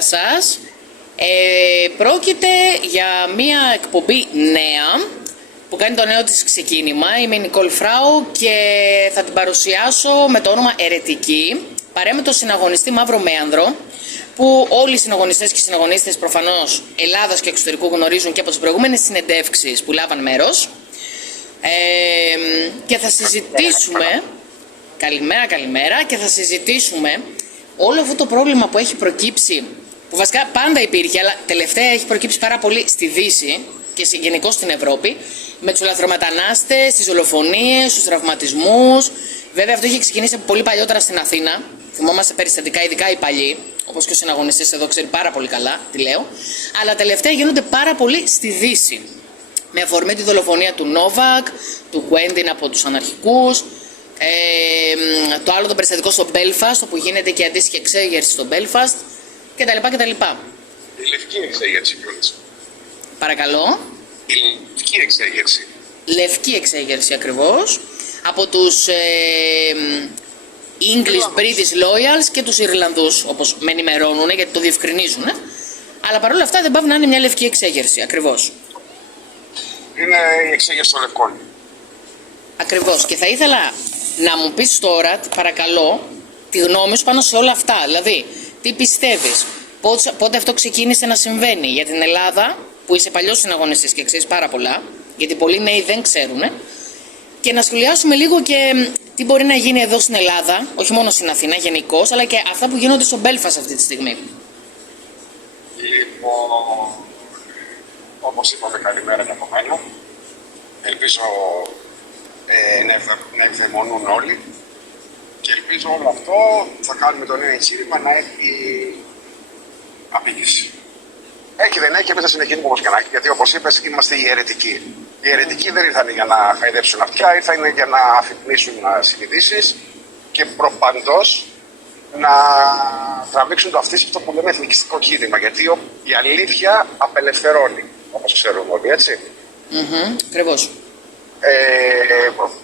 Καλημέρα σας. Πρόκειται για μια εκπομπή νέα που κάνει το νέο της ξεκίνημα. Είμαι η Νικόλ Φράου και θα την παρουσιάσω με το όνομα Ερετική, παρέα με τον συναγωνιστή Μαύρο Μέανδρο, που όλοι οι συναγωνιστές και οι συναγωνίστες προφανώς Ελλάδας και εξωτερικού γνωρίζουν και από τις προηγούμενες συνεντεύξεις που λάβαν μέρος. Και θα συζητήσουμε, καλημέρα, και θα συζητήσουμε όλο αυτό το πρόβλημα που έχει προκύψει, που βασικά πάντα υπήρχε, αλλά τελευταία έχει προκύψει πάρα πολύ στη Δύση και γενικώς στην Ευρώπη, με τους λαθρομετανάστες, τις δολοφονίες, τους τραυματισμούς. Βέβαια αυτό είχε ξεκινήσει από πολύ παλιότερα στην Αθήνα. Θυμόμαστε περιστατικά, ειδικά οι παλιοί, όπως και ο συναγωνιστής εδώ ξέρει πάρα πολύ καλά τι λέω. Αλλά τελευταία γίνονται πάρα πολύ στη Δύση. Με αφορμή τη δολοφονία του Νόβακ, του Κουέντιν από τους αναρχικούς, το άλλο το περιστατικό στο Μπέλφαστ, όπου γίνεται και αντίστοιχη εξέγερση στο Μπέλφαστ, κτλ. Η λευκή εξέγερση κιόλας. Παρακαλώ. Η λευκή εξέγερση. Λευκή εξέγερση ακριβώς. Από τους English British Loyals και τους Ιρλανδούς, όπως με ενημερώνουν, γιατί το διευκρινίζουν. Αλλά παρόλα αυτά δεν πάβει να είναι μια λευκή εξέγερση, ακριβώς. Είναι η εξέγερση των λευκών. Ακριβώς. Και θα ήθελα να μου πεις τώρα, παρακαλώ, τη γνώμη σου πάνω σε όλα αυτά. Δηλαδή, τι πιστεύεις, πότε αυτό ξεκίνησε να συμβαίνει για την Ελλάδα, που είσαι παλιός συναγωνιστής και ξέρεις πάρα πολλά, γιατί πολλοί νέοι δεν ξέρουν, και να σχολιάσουμε λίγο και τι μπορεί να γίνει εδώ στην Ελλάδα, όχι μόνο στην Αθήνα γενικώς, αλλά και αυτά που γίνονται στο Μπέλφαστ αυτή τη στιγμή. Λοιπόν, όπως είπαμε, καλημέρα και από μένα. Ελπίζω να ευδαιμονούν όλοι και ελπίζω όλο αυτό θα κάνουμε το νέο εγχείρημα να έχει απήγηση. Έχει δεν έχει, εμείς θα συνεχίσουμε όπως και να έχει, γιατί όπως είπες είμαστε οι αιρετικοί. Οι αιρετικοί δεν ήρθαν για να χαϊδέψουν αυτιά, ήρθαν για να αφυπνίσουν συνειδήσεις και προπαντός να τραβήξουν το αυτό που λέμε εθνικιστικό κίνημα, γιατί η αλήθεια απελευθερώνει, όπως ξέρουμε όλοι, έτσι. Ακριβώς.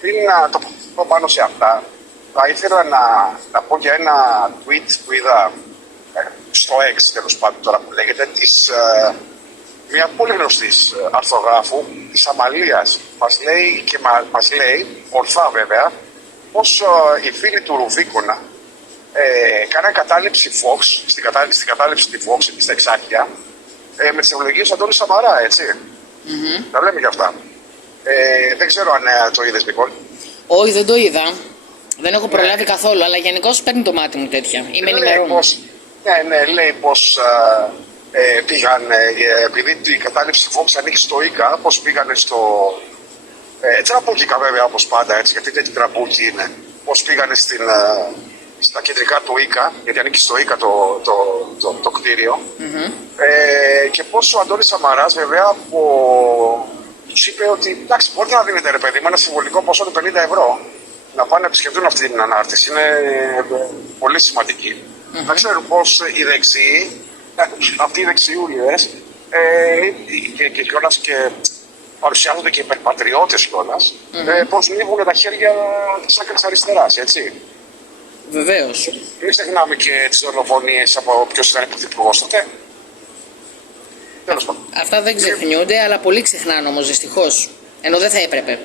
Πριν να το πω πάνω σε αυτά, θα ήθελα να πω για ένα tweet που είδα στο X, τέλος πάντων τώρα που λέγεται, της μια πολύ γνωστή αρθογράφου της Αμαλίας. Μας λέει, ορθά βέβαια, πως οι φίλοι του Ρουβίκονα κάναν κατάληψη Fox, στην κατάληψη τη Fox, στα Εξάρχεια, με τις ευλογίες του Αντώνη Σαμαρά, έτσι. Τα λέμε και αυτά. Δεν ξέρω αν το είδες, Νικόλ. Όχι, δεν το είδα. Δεν έχω προλάβει καθόλου, αλλά γενικώς παίρνει το μάτι μου τέτοια. Είμαι ενημερωμένη. Ναι, λέει πως πήγαν, επειδή η κατάληψη Fox ανήκει στο ΙΚΑ, πως πήγανε στο τραμπούκικα βέβαια, όπως πάντα, έτσι, γιατί τέτοιο τραμπούκι είναι, πως πήγανε στα κεντρικά του ΙΚΑ, γιατί ανήκει στο ΙΚΑ το κτίριο, και πως ο Αντώνης Σαμαράς βέβαια τους είπε ότι εντάξει, μπορείτε να δίνετε, ρε παιδί, με ένα συμβολικό ποσό του 50 ευρώ να πάνε να επισκεφτούν αυτή την ανάρτηση. Είναι πολύ σημαντική. Να ξέρουν πως οι δεξιοί, αυτοί οι δεξιούλιδες, και κιόλας και παρουσιάζονται και υπερπατριώτες κιόλας, πως λύγουν τα χέρια της άκρης αριστεράς, έτσι. Βεβαίως. Μην ξεχνάμε και τις δολοφονίες από ποιος ήταν πρωθυπουργός τότε. Τέλος πάντων. Αυτά δεν ξεχνιούνται, αλλά πολύ ξεχνάνε όμως δυστυχώς. Ενώ δεν θα έπρεπε.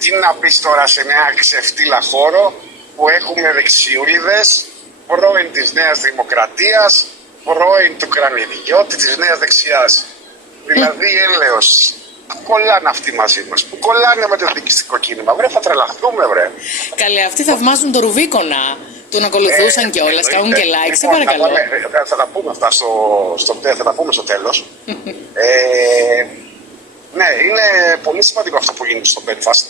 Τι να πεις τώρα σε μια ξεφτύλα χώρο που έχουμε δεξιούλιδες, πρώην της Νέας Δημοκρατίας, πρώην του κρανιδιώτη της Νέας Δεξιάς. Δηλαδή έλεος. Πού κολλάνε αυτοί μαζί μας, πού κολλάνε με το εθνικιστικό κίνημα, βρε, θα τρελαθούμε, βρε. Καλέ, αυτοί θαυμάζουν το Ρουβίκονα. Τον ακολουθούσαν κιόλας, κάνουν και like, σε παρακαλώ. Θα τα πούμε αυτά θα τα πούμε στο τέλος. Ναι, είναι πολύ σημαντικό αυτό που γίνεται στο Belfast.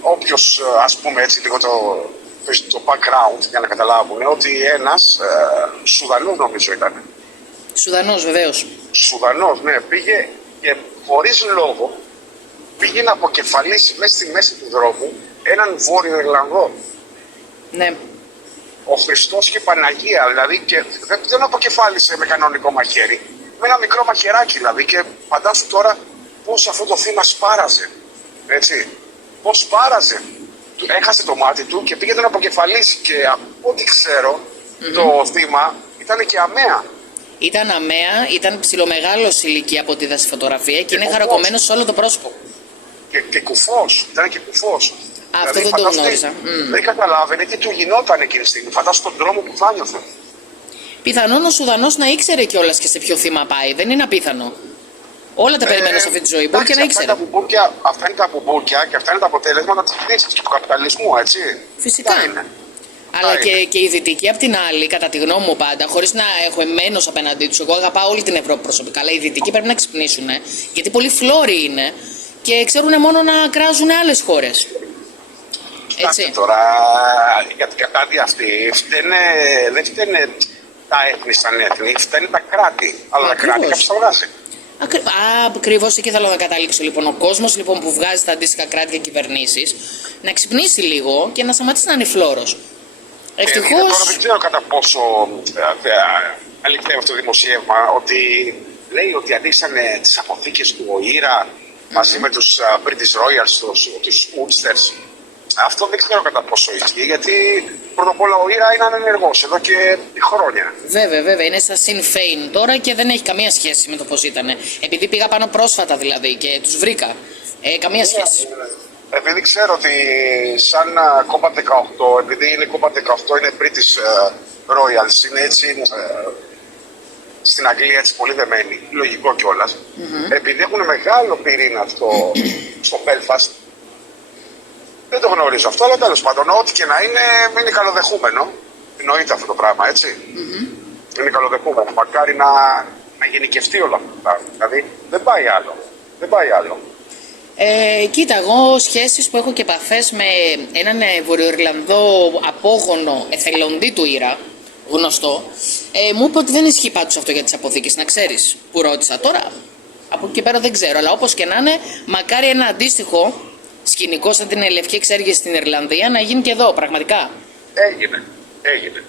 Όποιος, ας πούμε έτσι λίγο το background για να καταλάβουν, ότι ένας Σουδανός νομίζω ήταν. Σουδανός, βεβαίως. Σουδανός, ναι, πήγε και χωρίς λόγο πήγε να αποκεφαλίσει μέσα στη μέση του δρόμου έναν Βόρειο Ιρλανδό. Ναι. Ο Χριστός και η Παναγία, δηλαδή, και δεν αποκεφάλισε με κανονικό μαχαίρι, με ένα μικρό μαχαιράκι δηλαδή, και φαντάσου τώρα πώς αυτό το θύμα σπάραζε, έτσι, πώς σπάραζε. Έχασε το μάτι του και πήγε να αποκεφαλίσει, και από ό,τι ξέρω το θύμα ήταν και αμαία. Ήταν αμαία, ήταν ψιλομεγάλος ηλικία από ό,τι είδα στη φωτογραφία και είναι κουφός. χαρακωμένος σε όλο το πρόσωπο. Και κουφός, ήταν και κουφός. Αυτό δεν το γνώριζα. Δεν καταλάβαινε τι του γινόταν εκείνη τη στιγμή. Φαντάσου τον τρόμο που θα νιώθε. Πιθανόν ο Σουδανός να ήξερε κιόλας και σε ποιο θύμα πάει. Δεν είναι απίθανο. Όλα τα περιμένω σε αυτή τη ζωή. Μπορεί και να ήξερε. Αυτά είναι τα μπουμπούκια και αυτά είναι τα αποτέλεσματα της κρίσης και του καπιταλισμού, έτσι. Φυσικά. Αλλά και οι δυτικοί απ' την άλλη, κατά τη γνώμη μου πάντα, χωρίς να έχω εμένος απέναντί τους, εγώ αγαπάω όλη την Ευρώπη προσωπικά, αλλά οι δυτικοί πρέπει να ξυπνήσουν, γιατί πολλοί φλόροι είναι και ξέρουν μόνο να κράζουν άλλες χώρες. Έτσι. Τώρα για την κατάδυση αυτή δεν φταίνε τα έθνη σαν έθνη, φταίνε τα κράτη. Αλλά τα κράτη κάποιος θα βγάζει. Ακριβώς εκεί θέλω να καταλήξω. Λοιπόν, ο κόσμος λοιπόν, που βγάζει τα αντίστοιχα κράτη και κυβερνήσεις να ξυπνήσει λίγο και να σταματήσει να είναι φλόρος. Ευτυχώς. Τώρα δεν ξέρω κατά πόσο αληθεύει αυτό το δημοσίευμα ότι λέει ότι ανοίξανε τις αποθήκες του ΟΗΡΑ μαζί με τους British Royals, τους Ulsters. Αυτό δεν ξέρω κατά πόσο ισχύει, γιατί πρώτα απ' όλα ο ΟΗΡΑ είναι ανενεργός εδώ και χρόνια. Βέβαια, είναι στα Sinn Féin τώρα και δεν έχει καμία σχέση με το πώς ήταν. Επειδή πήγα πάνω πρόσφατα δηλαδή και τους βρήκα. Καμία σχέση. Επειδή ξέρω ότι σαν Combat 18, επειδή είναι Combat 18, είναι British Royals, είναι έτσι στην Αγγλία έτσι πολύ δεμένοι, λογικό κιόλας. Επειδή έχουν μεγάλο πυρήνα στο Belfast, δεν το γνωρίζω αυτό, αλλά τέλος πάντων, ό,τι και να είναι καλοδεχούμενο. Εννοείται αυτό το πράγμα, έτσι. Είναι καλοδεχούμενο. Μακάρι να γενικευτεί όλο αυτό. Δηλαδή δεν πάει άλλο. Δεν πάει άλλο. Κοίτα, εγώ σχέσεις που έχω και επαφές με έναν Βορειοϊρλανδό απόγονο εθελοντή του Ήρα, γνωστό, μου είπε ότι δεν ισχύει πάντως αυτό για τις αποθήκες, να ξέρεις, που ρώτησα. Τώρα, από εκεί και πέρα δεν ξέρω, αλλά όπως και να είναι, μακάρι ένα αντίστοιχο σκηνικό σαν την Λευκή Εξέργεια στην Ιρλανδία να γίνει και εδώ, πραγματικά. Έγινε.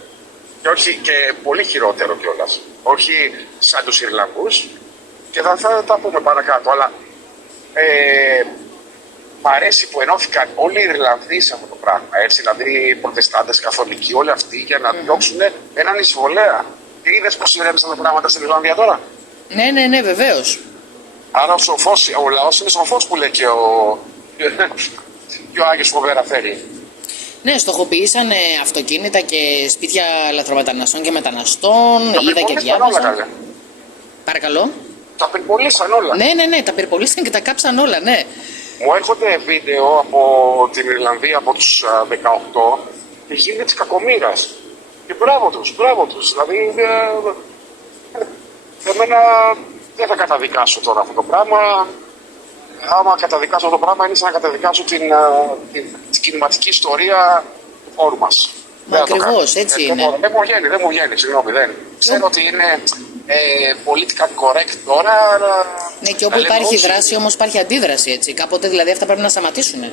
Και όχι και πολύ χειρότερο κιόλας. Όχι σαν τους Ιρλανδούς, και θα τα πούμε παρακάτω, αλλά μ' αρέσει που ενώθηκαν όλοι οι Ιρλανδοί σε αυτό το πράγμα. Έτσι, δηλαδή οι Προτεστάντες, Καθολικοί, όλοι αυτοί για να διώξουν έναν εισβολέα. Και είδες πώς ηρέμησαν τα πράγματα στην Ιρλανδία τώρα. Ναι, βεβαίως. Άρα ο λαός είναι σοφός που λέει και ο Άγιος Φοβέρα φέρει. Ναι, στοχοποιήσαν αυτοκίνητα και σπίτια λαθρομεταναστών και μεταναστών. Είδα και διάβασα. Παρακαλώ. Τα πυρπολίσαν όλα. Ναι, τα πυρπολίσαν και τα κάψαν όλα, ναι. Μου έρχονται βίντεο από την Ιρλανδία από τους 18 και γίνεται της κακομοίρας. Και μπράβο τους. Δηλαδή, εμένα δεν θα καταδικάσω τώρα αυτό το πράγμα. Άμα καταδικάσω αυτό το πράγμα είναι σαν να καταδικάσω την κινηματική ιστορία του χώρου μας. Ακριβώς, έτσι είναι. Δεν μου βγαίνει, συγγνώμη, δεν. Ξέρω ότι είναι political correct τώρα, αλλά... Ναι, και όπου υπάρχει δράση όμως υπάρχει αντίδραση, έτσι. Κάποτε δηλαδή αυτά πρέπει να σταματήσουν.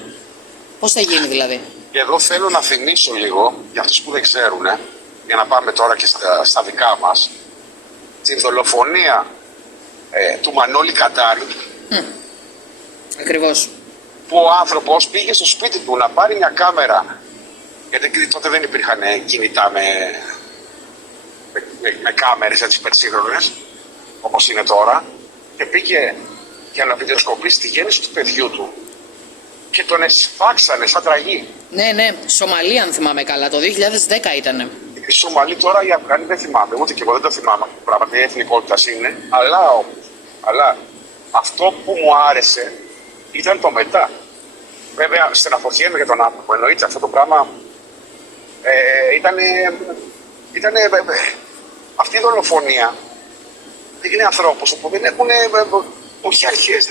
Πώς θα γίνει δηλαδή. Και εδώ θέλω να θυμίσω λίγο, για αυτούς που δεν ξέρουν, για να πάμε τώρα και στα δικά μας, την δολοφονία του Μανώλη Κατάρη. Ακριβώς. Που ο άνθρωπος πήγε στο σπίτι του να πάρει μια κάμερα, γιατί τότε δεν υπήρχαν κινητά με κάμερες έτσι υπερσύγχρονες, όπως είναι τώρα, και πήγε για να βιντεοσκοπήσει τη γέννηση του παιδιού του και τον εσφάξανε σαν τραγή. Ναι, Σομαλία αν θυμάμαι καλά, το 2010 ήτανε. Η Σομαλή τώρα, οι Αφγανοί δεν θυμάμαι, ούτε και εγώ δεν το θυμάμαι, πράγματι η εθνικότητα είναι, αλλά αυτό που μου άρεσε ήταν το μετά. Βέβαια, στεναχωριέμαι για τον άνθρωπο. Εννοείται αυτό το πράγμα αυτή η δολοφονία είναι ανθρώπους που δεν έχουν όχι αρχές,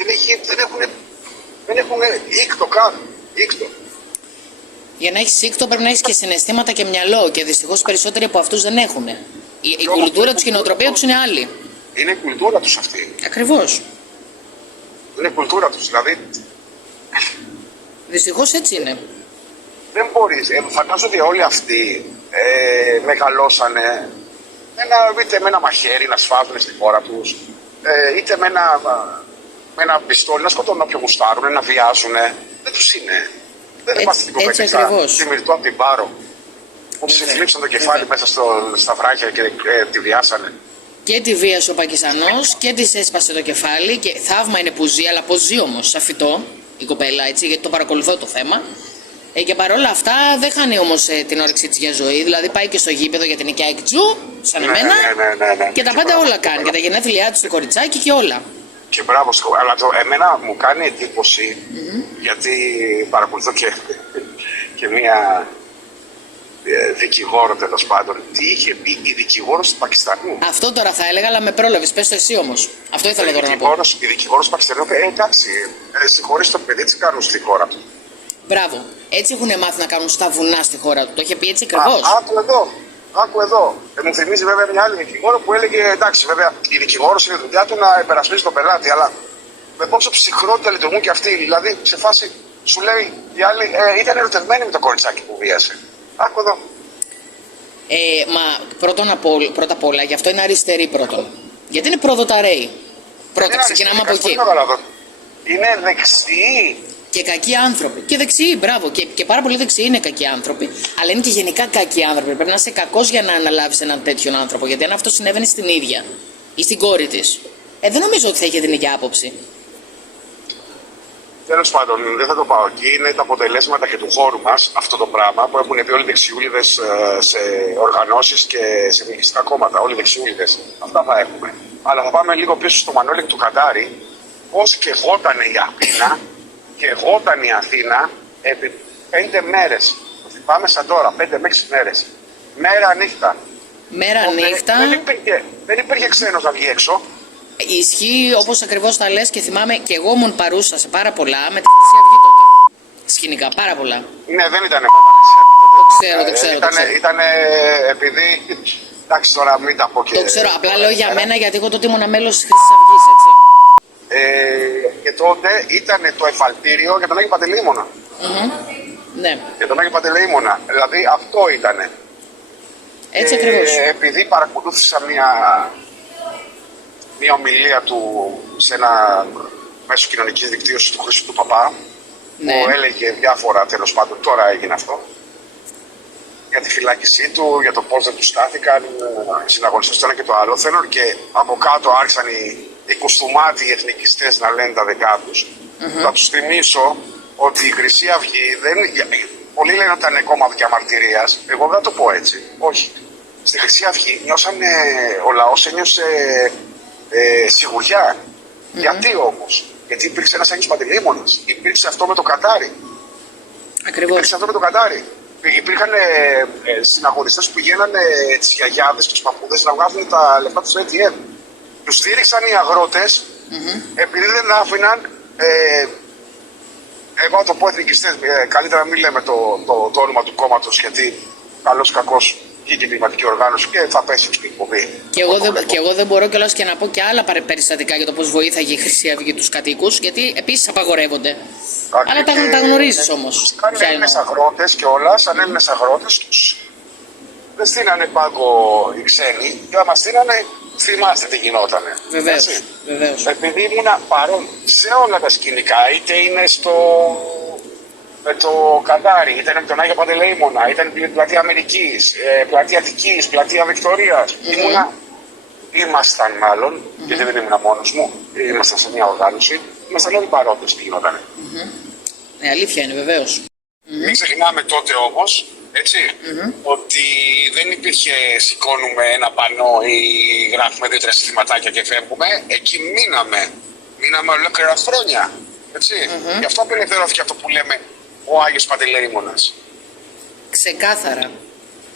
δεν έχουν ήκτο καν. Για να έχεις ήκτο πρέπει να έχεις και συναισθήματα και μυαλό και δυστυχώς περισσότεροι από αυτούς δεν έχουν. Η κουλτούρα τους και η νοοτροπία τους είναι άλλη. Είναι η κουλτούρα τους αυτή. Ακριβώς. Είναι η κουλτούρα τους, δηλαδή. Δυστυχώς έτσι είναι. Δεν μπορείς. Φαντάζομαι ότι όλοι αυτοί μεγαλώσανε είτε με ένα μαχαίρι να σφάζουν στη χώρα τους, είτε με ένα πιστόλι να σκοτώνουν όποιο γουστάρουν, να βιάζουν. Δεν τους είναι. Δεν είμαστε την κοπέλα. Τη Μυρτώ από την Πάρο. Που της θλίψαν το κεφάλι μέσα στα βράχια και τη βιάσανε. Και τη βίασε ο Πακιστανός και της έσπασε το κεφάλι. Και θαύμα είναι που ζει, αλλά πώς ζει όμως, σαν φυτό η κοπέλα, έτσι, γιατί το παρακολουθώ το θέμα. Και παρόλα αυτά δεν χάνει όμως την όρεξή της για ζωή. Δηλαδή πάει και στο γήπεδο γιατί είναι και αεκτζού, σαν εμένα. Ναι. Και τα πάντα όλα κάνει. Και τα γενέθλιά του στο κοριτσάκι και όλα. Και μπράβο, αλλά εμένα μου κάνει εντύπωση, γιατί παρακολουθώ και μία δικηγόρο, τέλος πάντων. Τι είχε πει η δικηγόρος του Πακιστανού. Αυτό τώρα θα έλεγα, αλλά με πρόλαβες. Πες το εσύ όμως. Αυτό ήθελα τώρα να πω. Η δικηγόρος του Πακιστανού, εντάξει, συγχωρείς το παιδί, έτσι κάνουν στη χώρα του. Μπράβο. Έτσι έχουν μάθει να κάνουν στα βουνά στη χώρα του. Το είχε πει έτσι ακριβώς. Άκου εδώ. Μου θυμίζει βέβαια μια άλλη δικηγόρο που έλεγε, εντάξει, βέβαια η δικηγόρος είναι δουλειά του να υπερασπίζει τον πελάτη, αλλά με πόσο ψυχρότητα λειτουργούν και αυτοί. Δηλαδή, σε φάση σου λέει η άλλη, ήταν ερωτευμένη με το κοριτσάκι που βίασε. Άκου εδώ. Μα πρώτα απ' όλα, γι' αυτό είναι αριστερή πρώτον. Γιατί είναι προδοταρέοι. Πρώτα, ξεκινάμε από εκεί. Είναι δεξιοί. Και κακοί άνθρωποι. Και δεξιοί, μπράβο. Και πάρα πολύ δεξιοί είναι κακοί άνθρωποι. Αλλά είναι και γενικά κακοί άνθρωποι. Πρέπει να είσαι κακός για να αναλάβεις έναν τέτοιον άνθρωπο. Γιατί αν αυτό συνέβαινε στην ίδια ή στην κόρη της, δεν νομίζω ότι θα είχε την ίδια άποψη. Τέλος πάντων, δεν θα το πάω εκεί. Είναι τα αποτελέσματα και του χώρου μας αυτό το πράγμα που έχουν πει όλοι οι δεξιούλιδες σε οργανώσεις και σε πολιτιστικά κόμματα. Όλοι οι δεξιούλιδες. Αυτά θα έχουμε. Αλλά θα πάμε λίγο πίσω στο Μανώλη του Κατάρι. Πώς και γότανε η Αθήνα και γόταν η Αθήνα επί 5 μέρες. Το θυμάμαι σαν τώρα, 5 με 6 μέρες. Μέρα νύχτα. Μέρα νύχτα. Δεν υπήρχε ξένος να βγει έξω. Ισχύει όπως ακριβώς τα λες και θυμάμαι και εγώ ήμουν παρούσα σε πάρα πολλά με τη Χρυσή Αυγή τότε. Σκηνικά, πάρα πολλά. Ναι, δεν ήταν μόνο Χρυσή Αυγή. Το ξέρω. Ήταν επειδή. Εντάξει, τώρα μην τα πω και. Το ξέρω, απλά λέω για μένα γιατί εγώ τότε ήμουν μέλος της Χρυσής Αυγής, έτσι. Και τότε ήταν το εφαλτήριο για τον Άγιο Παντελεήμονα. Ναι. Για τον Άγιο Παντελεήμονα. Δηλαδή αυτό ήτανε. Έτσι ακριβώς. Επειδή παρακολούθησα μια ομιλία του σε ένα μέσο κοινωνικής δικτύωσης του Χρήστου του Παπά, Ναι. που έλεγε διάφορα, τέλος πάντων, τώρα έγινε αυτό, για τη φυλάκισή του, για το πώς δεν του στάθηκαν οι συναγωνιστές το ένα και το άλλο. Θέλω και από κάτω άρχισαν οι κουστούμάτοι οι εθνικιστές να λένε τα δικά τους. Θα τους θυμίσω ότι η Χρυσή Αυγή, πολλοί λένε ότι ήταν κόμμα διαμαρτυρίας, εγώ δεν το πω έτσι, όχι. Στη Χρυσή Αυγή ο λαός ένιωσε σιγουριά. Γιατί όμως? Γιατί υπήρξε ένας Άγιος Παντελεήμονας, υπήρξε αυτό με το Κατάρι. Ακριβώς. Υπήρξε αυτό με το Κατάρι. Υπήρχαν συναγωνιστές που πηγαίνανε τις γιαγιάδες, τους παππούδες να βγάζουν τα λεφτά του ATM. Τους στήριξαν οι αγρότες επειδή δεν άφηναν. Εγώ θα το πω εθνικιστές, καλύτερα να μην λέμε το όνομα του κόμματος, γιατί καλώς κακώς βγήκε η κλιματική οργάνωση και θα πέσει στην εκπομπή. Και εγώ δεν μπορώ κιόλας και να πω και άλλα περιστατικά για το πώς βοήθαγε η Χρυσή Αυγή τους κατοίκους, γιατί επίσης απαγορεύονται. Αλλά τα γνωρίζεις όμως. Σαν Έλληνες αγρότες κιόλας, σαν Έλληνες αγρότες τους δεν στείνανε πάγκο οι ξένοι, και άμα στείνανε, θυμάστε τι γινότανε. Βεβαίως. Επειδή ήμουνα παρόν σε όλα τα σκηνικά, είτε είναι με το Κατάρι, είτε με τον Άγιο Παντελεήμονα, είτε με πλατεία Αμερικής, πλατεία Αττικής, πλατεία Βικτωρίας. Ήμασταν μάλλον, γιατί δεν ήμουν μόνος μου, ήμασταν σε μια οργάνωση, ήμασταν όλοι παρόντες τι γινότανε. Αλήθεια είναι, βεβαίως. Μην ξεχνάμε τότε όμως, έτσι, ότι δεν υπήρχε σηκώνουμε ένα πανό ή γράφουμε 2-3 συστηματάκια και φεύγουμε. Εκεί μείναμε ολόκληρα χρόνια, έτσι. Γι' αυτό απελευθερώθηκε αυτό που λέμε ο Άγιος Παντελεήμονας. Ξεκάθαρα.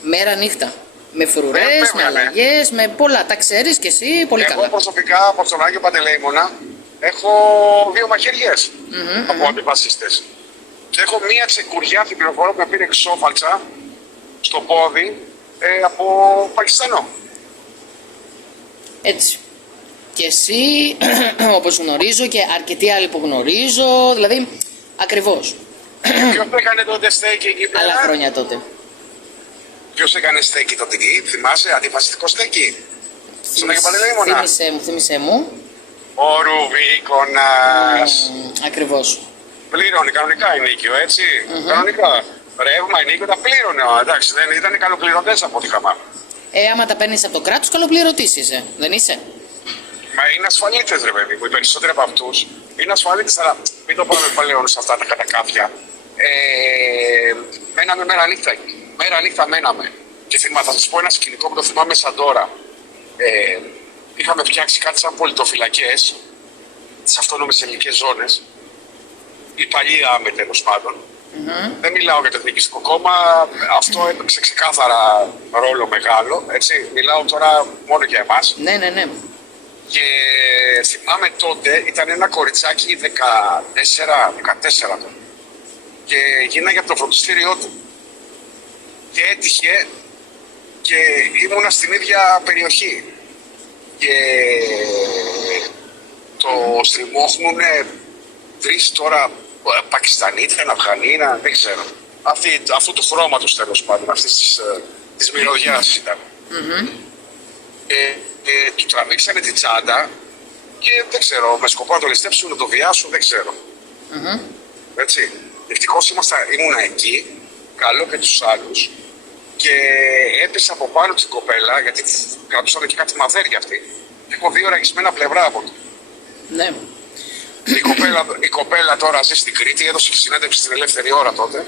Μέρα νύχτα. Με φρουρές, με αλλαγές, με πολλά. Τα ξέρεις και εσύ πολύ καλά. Εγώ προσωπικά από τον Άγιο Παντελεήμονα έχω 2 μαχαιριές από αντιφασίστες. Και έχω μία ξεκουριά την πληροφορία που με πήρε εξόφαλτσα στο πόδι από Πακιστανό. Έτσι. Και εσύ, όπως γνωρίζω και αρκετοί άλλοι που γνωρίζω, δηλαδή ακριβώς. Ποιος έκανε τότε στέκι εκεί πέρα? Άλλα χρόνια τότε. Ποιος έκανε στέκι τότε εκεί, θυμάσαι, αντιφασιστικό στέκι? Στον Άγιο Παντελεήμονα. Θύμισέ μου. Ο Ρουβίκονας. Ακριβώς. Πλήρωνε κανονικά η Νίκιο, έτσι. Κανονικά. Ρεύμα, ενίκιο, τα πλήρωνε. Εντάξει, δεν ήταν καλοπληρωτές από ό,τι είχαμε. Άμα τα παίρνεις από το κράτος, καλοπληρωτής είσαι, δεν είσαι? Μα είναι ασφαλίτες, ρε παιδί μου. Οι περισσότεροι από αυτούς είναι ασφαλίτες, αλλά μην το πάμε πλέον σε αυτά τα κατακάφια. Μέναμε μέρα νύχτα. Μέρα νύχτα μέναμε. Και θα σας πω ένα σκηνικό που το θυμάμαι σαν τώρα. Είχαμε φτιάξει κάτι σαν πολιτοφυλακές στις αυτόνομες ελληνικές ζώνες. Η παλιή ΑΜΕ, τέλος πάντων. Δεν μιλάω για το Εθνικιστικό Κόμμα, αυτό έπαιξε ξεκάθαρα ρόλο μεγάλο. Έτσι. Μιλάω τώρα μόνο για εμάς. Ναι, ναι, ναι. Και θυμάμαι τότε ήταν ένα κοριτσάκι 14 τότε. Και γίναγε από το φροντιστήριό του. Και έτυχε και ήμουνα στην ίδια περιοχή. Και το στριμώχνουνε 3 τώρα Πακιστανοί, ήταν Αφγανοί, δεν ξέρω. Αυτού του χρώματος τέλος πάντων, αυτής της μυρωδιάς ήταν. Του τραβήξανε την τσάντα και δεν ξέρω, με σκοπό να το ληστέψουν, να το βιάσουν, δεν ξέρω. Έτσι. Ευτυχώς ήμουνα εκεί, καλό και τους άλλους, και έπεσε από πάνω την κοπέλα, γιατί κρατούσαν και κάτι μαδέρια αυτή, και έχω 2 ραγισμένα πλευρά από του. Ναι. Η κοπέλα τώρα ζει στην Κρήτη, έδωσε και συνέντευξη στην Ελεύθερη Ώρα τότε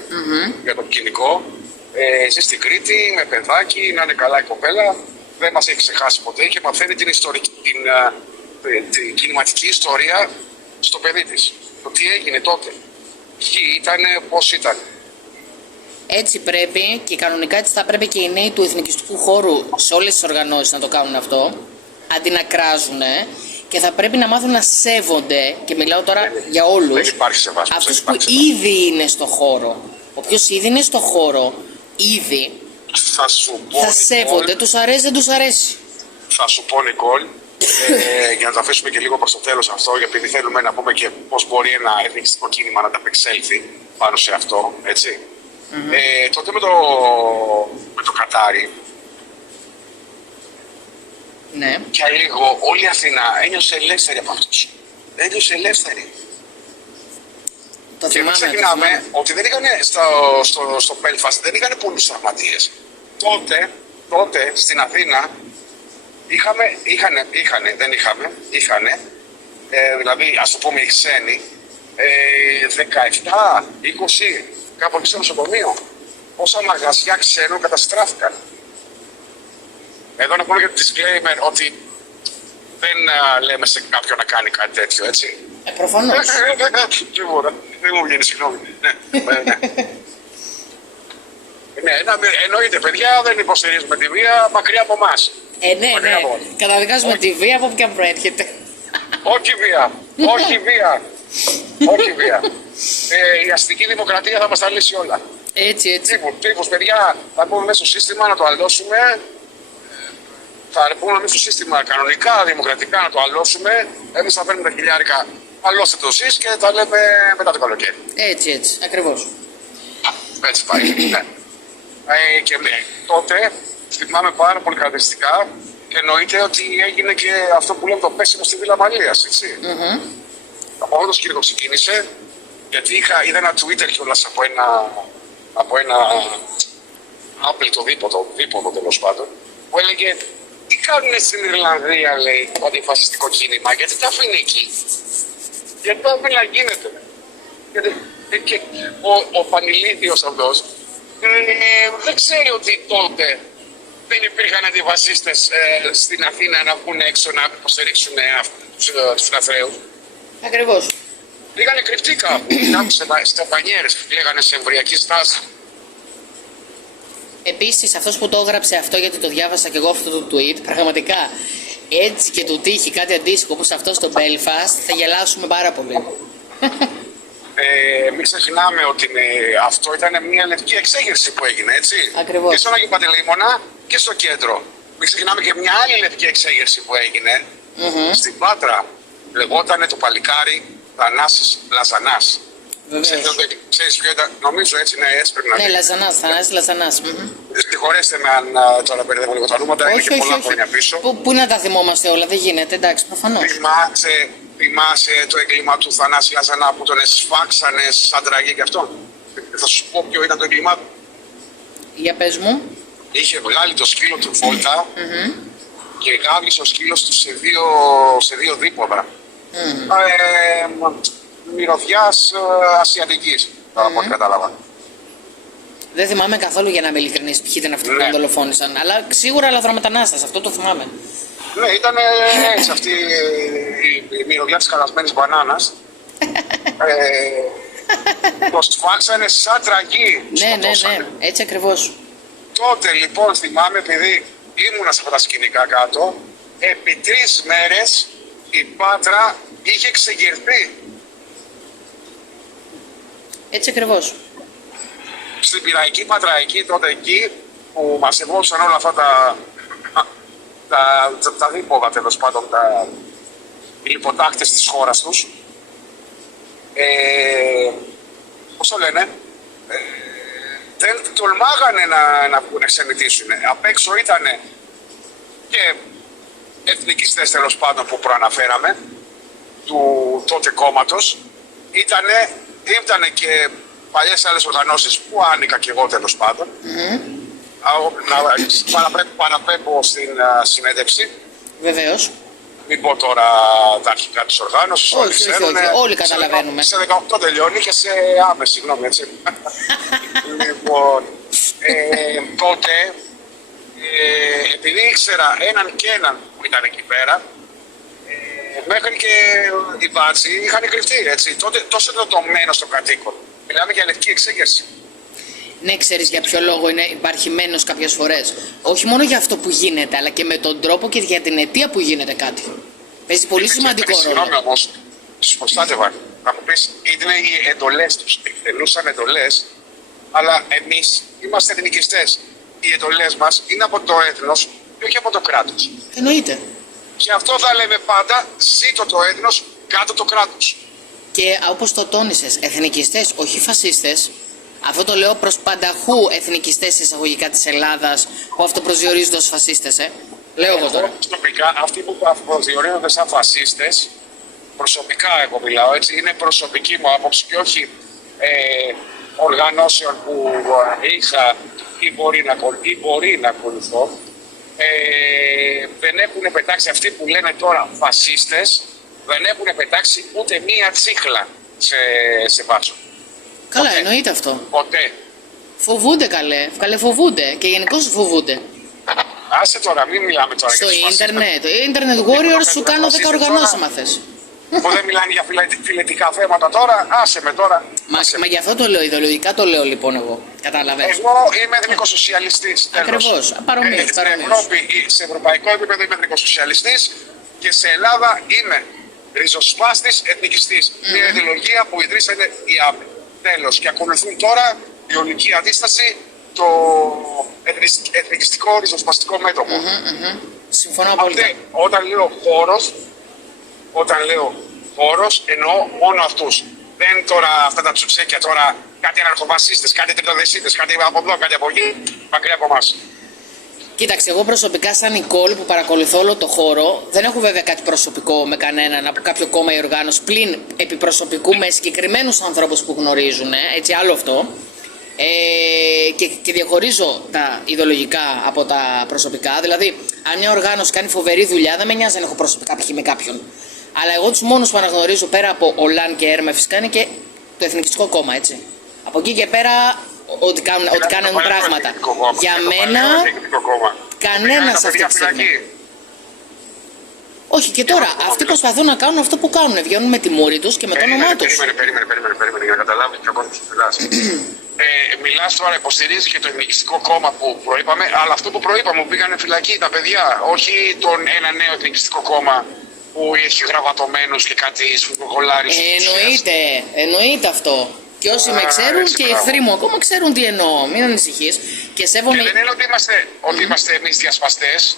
για το ποινικό. Ζει στην Κρήτη με παιδάκι, να είναι καλά η κοπέλα. Δεν μας έχει ξεχάσει ποτέ και μαθαίνει την κινηματική ιστορία στο παιδί της. Το τι έγινε τότε. Ποιοι ήτανε, πώς ήταν. Έτσι πρέπει και κανονικά έτσι θα πρέπει και οι νέοι του εθνικιστικού χώρου σε όλες τις οργανώσεις να το κάνουν αυτό, αντί να κράζουνε, και θα πρέπει να μάθουν να σέβονται, και μιλάω τώρα για όλους, δεν υπάρχει σεβασμός, αυτούς που ήδη είναι στο χώρο. Όποιος ήδη είναι στο χώρο, ήδη θα σέβονται, τους αρέσει, δεν τους αρέσει. Θα σου πω, Νικόλ, για να το αφήσουμε και λίγο προς το τέλος αυτό, γιατί θέλουμε να πούμε και πώς μπορεί ένα εθνικιστικό κίνημα να ανταπεξέλθει πάνω σε αυτό, έτσι. Τότε με το Κατάρι, Ναι. για λίγο όλη η Αθήνα ένιωσε ελεύθερη από αυτούς. Ένιωσε ελεύθερη. Το Και μην θυμάμαι, ξεχνάμε ότι δεν είχαν στο Belfast, δεν είχαν πολλούς τραυματίες. Τότε στην Αθήνα είχαν, δηλαδή ας το πούμε οι ξένοι, 17, 20, κάπου εκεί στο νοσοκομείο. Πόσα μαγαζιά ξένων καταστράφηκαν. Εδώ να πούμε για το disclaimer ότι δεν λέμε σε κάποιον να κάνει κάτι τέτοιο, έτσι. Προφανώς. Δεν μου βγαίνει, συγγνώμη. Ναι, εννοείται, παιδιά, δεν υποστηρίζουμε τη βία, μακριά από εμάς. Ναι. Καταδικάζουμε τη βία από όποια προέρχεται. Όχι βία. Όχι βία. Η αστική δημοκρατία θα μας τα λύσει όλα. Έτσι. Τύπους, παιδιά, θα πούμε μέσα στο σύστημα να το αλώσουμε. Θα πούμε μέσα στο σύστημα κανονικά, δημοκρατικά να το αλώσουμε. Εμείς θα παίρνουμε τα χιλιάρικα, αλώστε το εσείς και τα λέμε μετά το καλοκαίρι. Έτσι, ακριβώς. Έτσι πάει. Ναι. Και τότε θυμάμαι πάρα πολύ χαρακτηριστικά, εννοείται ότι έγινε και αυτό που λέμε το πέσιμο στη Βίλα Μαλίας, έτσι. Από αυτό το σκηνικό ξεκίνησε, γιατί είδα ένα Twitter κιόλας από ένα άπλητο δίποδο τέλος πάντων, που έλεγε τι κάνουν στην Ιρλανδία, λέει, το αντιφασιστικό κίνημα, γιατί τα αφήνει εκεί. Γιατί το αφήνει να γίνεται. Και ο Πανηλίδιος αυτός δεν ξέρει ότι τότε δεν υπήρχαν αντιφασίστες στην Αθήνα να βγουν έξω να υποστηρίξουν τους Λαθρέους. Ακριβώς. Πήγανε κρυφτή κάπου, σε πανιέρες, λέγανε σε εμβριακή στάση. Επίσης, αυτός που το έγραψε αυτό, γιατί το διάβασα και εγώ αυτό το tweet, πραγματικά έτσι και του τύχει κάτι αντίστοιχο όπως αυτό στο Belfast, θα γελάσουμε πάρα πολύ. Μην ξεχνάμε ότι αυτό ήταν μια λευκή εξέγερση που έγινε, έτσι. Ακριβώς. Και στον Άγιο Παντελεήμονα και στο κέντρο. Μην ξεχνάμε και μια άλλη λευκή εξέγερση που έγινε στην Πάτρα. Λεγότανε το παλικάρι Θανάσης Λαζανάς. Ξέρεις ποιο ήταν, νομίζω έτσι, ναι, έτσι πρέπει να Ναι, Λαζανάς, Θανάσης Λαζανάς. Συγχωρέστε με αν τώρα μπερδεύω λίγο τα νούμερα, είναι και πολλά χρόνια πίσω. Πού να τα θυμόμαστε όλα, δεν γίνεται, εντάξει, προφανώς. Θυμάσαι το έγκλημα του Θανάση Λαζανά που τον εσφάξανε σαν τραγή και αυτόν. Θα σου πω ποιο ήταν το έγκλημά του. Για πες μου. Είχε βγάλει το σκύλο του βόλτα και γάβησε ο σκύλος του σε δύο δίποτα. Μυρωδιάς ασιατικής, από ό,τι κατάλαβα. Δεν θυμάμαι καθόλου, για να είμαι ειλικρινής, ποιοι ήταν αυτοί που τον δολοφόνησαν. Αλλά σίγουρα λαθρομετανάστες, αυτό το θυμάμαι. Ναι, ήταν έτσι αυτή η μυρωδιά της καλασμένης μπανάνας. Το σφάξανε σαν τραγί. Ναι, έτσι ακριβώς. Τότε λοιπόν θυμάμαι, επειδή ήμουνα σε αυτά τα σκηνικά κάτω, επί 3 μέρες η Πάτρα είχε εξεγερθεί. Έτσι ακριβώς. Στην Πειραϊκή Πατραϊκή, τότε εκεί που μαζευόντουσαν όλα αυτά τα δίποδα, τέλος πάντων, οι λιποτάκτες της χώρας τους. Πώς το λένε, δεν τολμάγανε να βγουν ξενιτήσουν. Απ' έξω ήταν και εθνικιστές, τέλος πάντων, που προαναφέραμε, του τότε κόμματος. Ήτανε και παλιές άλλες οργανώσεις που άνοιγα και εγώ, τέλος πάντων. Παραπέμπω στην συνέντευξη. Βεβαίως. Μην πω τώρα τα αρχικά της οργάνωσης. Όχι, όλοι καταλαβαίνουμε. Σε 18 τελειώνει και σε άμεση, συγγνώμη, έτσι. Λοιπόν, τότε, επειδή ήξερα έναν και έναν που ήταν εκεί πέρα, μέχρι και οι μπάτσοι είχαν κρυφτεί, έτσι. Τότε τόσο δεδομένο στο κατοίκον. Μιλάμε για λευκή εξέγερση. Ναι, ξέρεις για ποιο λόγο υπάρχει μένος κάποιες φορές. Όχι μόνο για αυτό που γίνεται, αλλά και με τον τρόπο και για την αιτία που γίνεται κάτι. Παίζει πολύ σημαντικό ρόλο. Συγγνώμη όμως, τους προστάτευαν. Να μου πεις, ήταν οι εντολές τους, εκτελούσαν εντολές, αλλά εμείς είμαστε εθνικιστές. Οι εντολές μας είναι από το έθνος και όχι από το κράτος. Εννοείται. Και αυτό θα λέμε πάντα, ζήτω το έθνος, κάτω το κράτος. Και όπως το τόνισες, εθνικιστές, όχι φασίστες. Αυτό το λέω προς πανταχού εθνικιστές εισαγωγικά της Ελλάδας που αυτοπροσδιορίζονται ως φασίστες, Λέω εγώ τώρα. Προσωπικά, αυτοί που αυτοπροσδιορίζονται σαν φασίστες, προσωπικά εγώ μιλάω, έτσι, είναι προσωπική μου άποψη και όχι οργανώσεων που είχα ή μπορεί να ακολουθώ. Δεν έχουν πετάξει, αυτοί που λένε τώρα φασίστες, δεν έχουν πετάξει ούτε μία τσίχλα σε βάσο. Καλά, ποτέ. Εννοείται αυτό. Ποτέ. Φοβούνται καλέ, φοβούνται και γενικώς φοβούνται. Άσε τώρα, μην μιλάμε τώρα Στο για τους ίντερνετ, Internet Warriors σου κάνω 10 οργανώσεις άμα θες. Που δεν μιλάνε για φιλετικά θέματα τώρα, άσε με τώρα. Μα γι' αυτό το λέω, ιδεολογικά το λέω λοιπόν εγώ. Καταλαβαίνεις. Εγώ είμαι εθνικοσοσιαλιστής. Ακριβώς, παρομοίως. Σε ευρωπαϊκό επίπεδο είμαι εθνικοσοσιαλιστής και σε Ελλάδα είμαι ριζοσπάστης εθνικιστής. Μια ιδεολογία που ιδρύσανε οι ΑΜΕ. Τέλος. Και ακολουθούν τώρα η ολική αντίσταση, το εθνικιστικό ριζοσπαστικό μέτωπο. Συμφωνώ απόλυτα. Όταν λέω χώρος, εννοώ μόνο αυτούς. Δεν τώρα αυτά τα τσουτσέκια τώρα, κάτι αναρχοφασίστες, κάτι τριτοδεσίτες, κάτι από εδώ, κάτι από εκεί, μακριά από εμάς. Κοίταξε, εγώ προσωπικά σαν Νικόλ που παρακολουθώ όλο το χώρο, δεν έχω βέβαια κάτι προσωπικό με κανέναν από κάποιο κόμμα ή οργάνωση, πλην επιπροσωπικού με συγκεκριμένους ανθρώπους που γνωρίζουν, έτσι άλλο αυτό. Και διαχωρίζω τα ιδεολογικά από τα προσωπικά. Δηλαδή, αν μια οργάνωση κάνει φοβερή δουλειά, δεν με νοιάζει αν έχω προσωπικά π.χ. με κάποιον. Αλλά εγώ τους μόνους που αναγνωρίζω πέρα από Ολάν και Έρμε φυσικά είναι και το Εθνικιστικό Κόμμα, έτσι. Από εκεί και πέρα, ότι κάνουν πράγματα. Για μένα, κανένας αυτή τη στιγμή. Όχι, και τώρα, αυτοί προσπαθούν να κάνουν αυτό που κάνουν. Βγαίνουν με τη μούρη τους και με το όνομά τους. Περίμενε, για να καταλάβει ποιο κόσμο σου μιλάς. Μιλάς τώρα, υποστηρίζει και το Εθνικιστικό Κόμμα που προείπαμε, αλλά αυτό που προείπαμε που πήγανε φυλακή τα παιδιά, όχι ένα νέο Εθνικιστικό Κόμμα που έχει γραβατωμένους και κάτι σφουγγολάρις. Εννοείται αυτό. Και όσοι με ξέρουν και οι εχθροί μου ακόμα ξέρουν τι εννοώ. Μην ανησυχείς. Και σέβομαι. Και δεν είναι ότι είμαστε εμείς διασπαστές.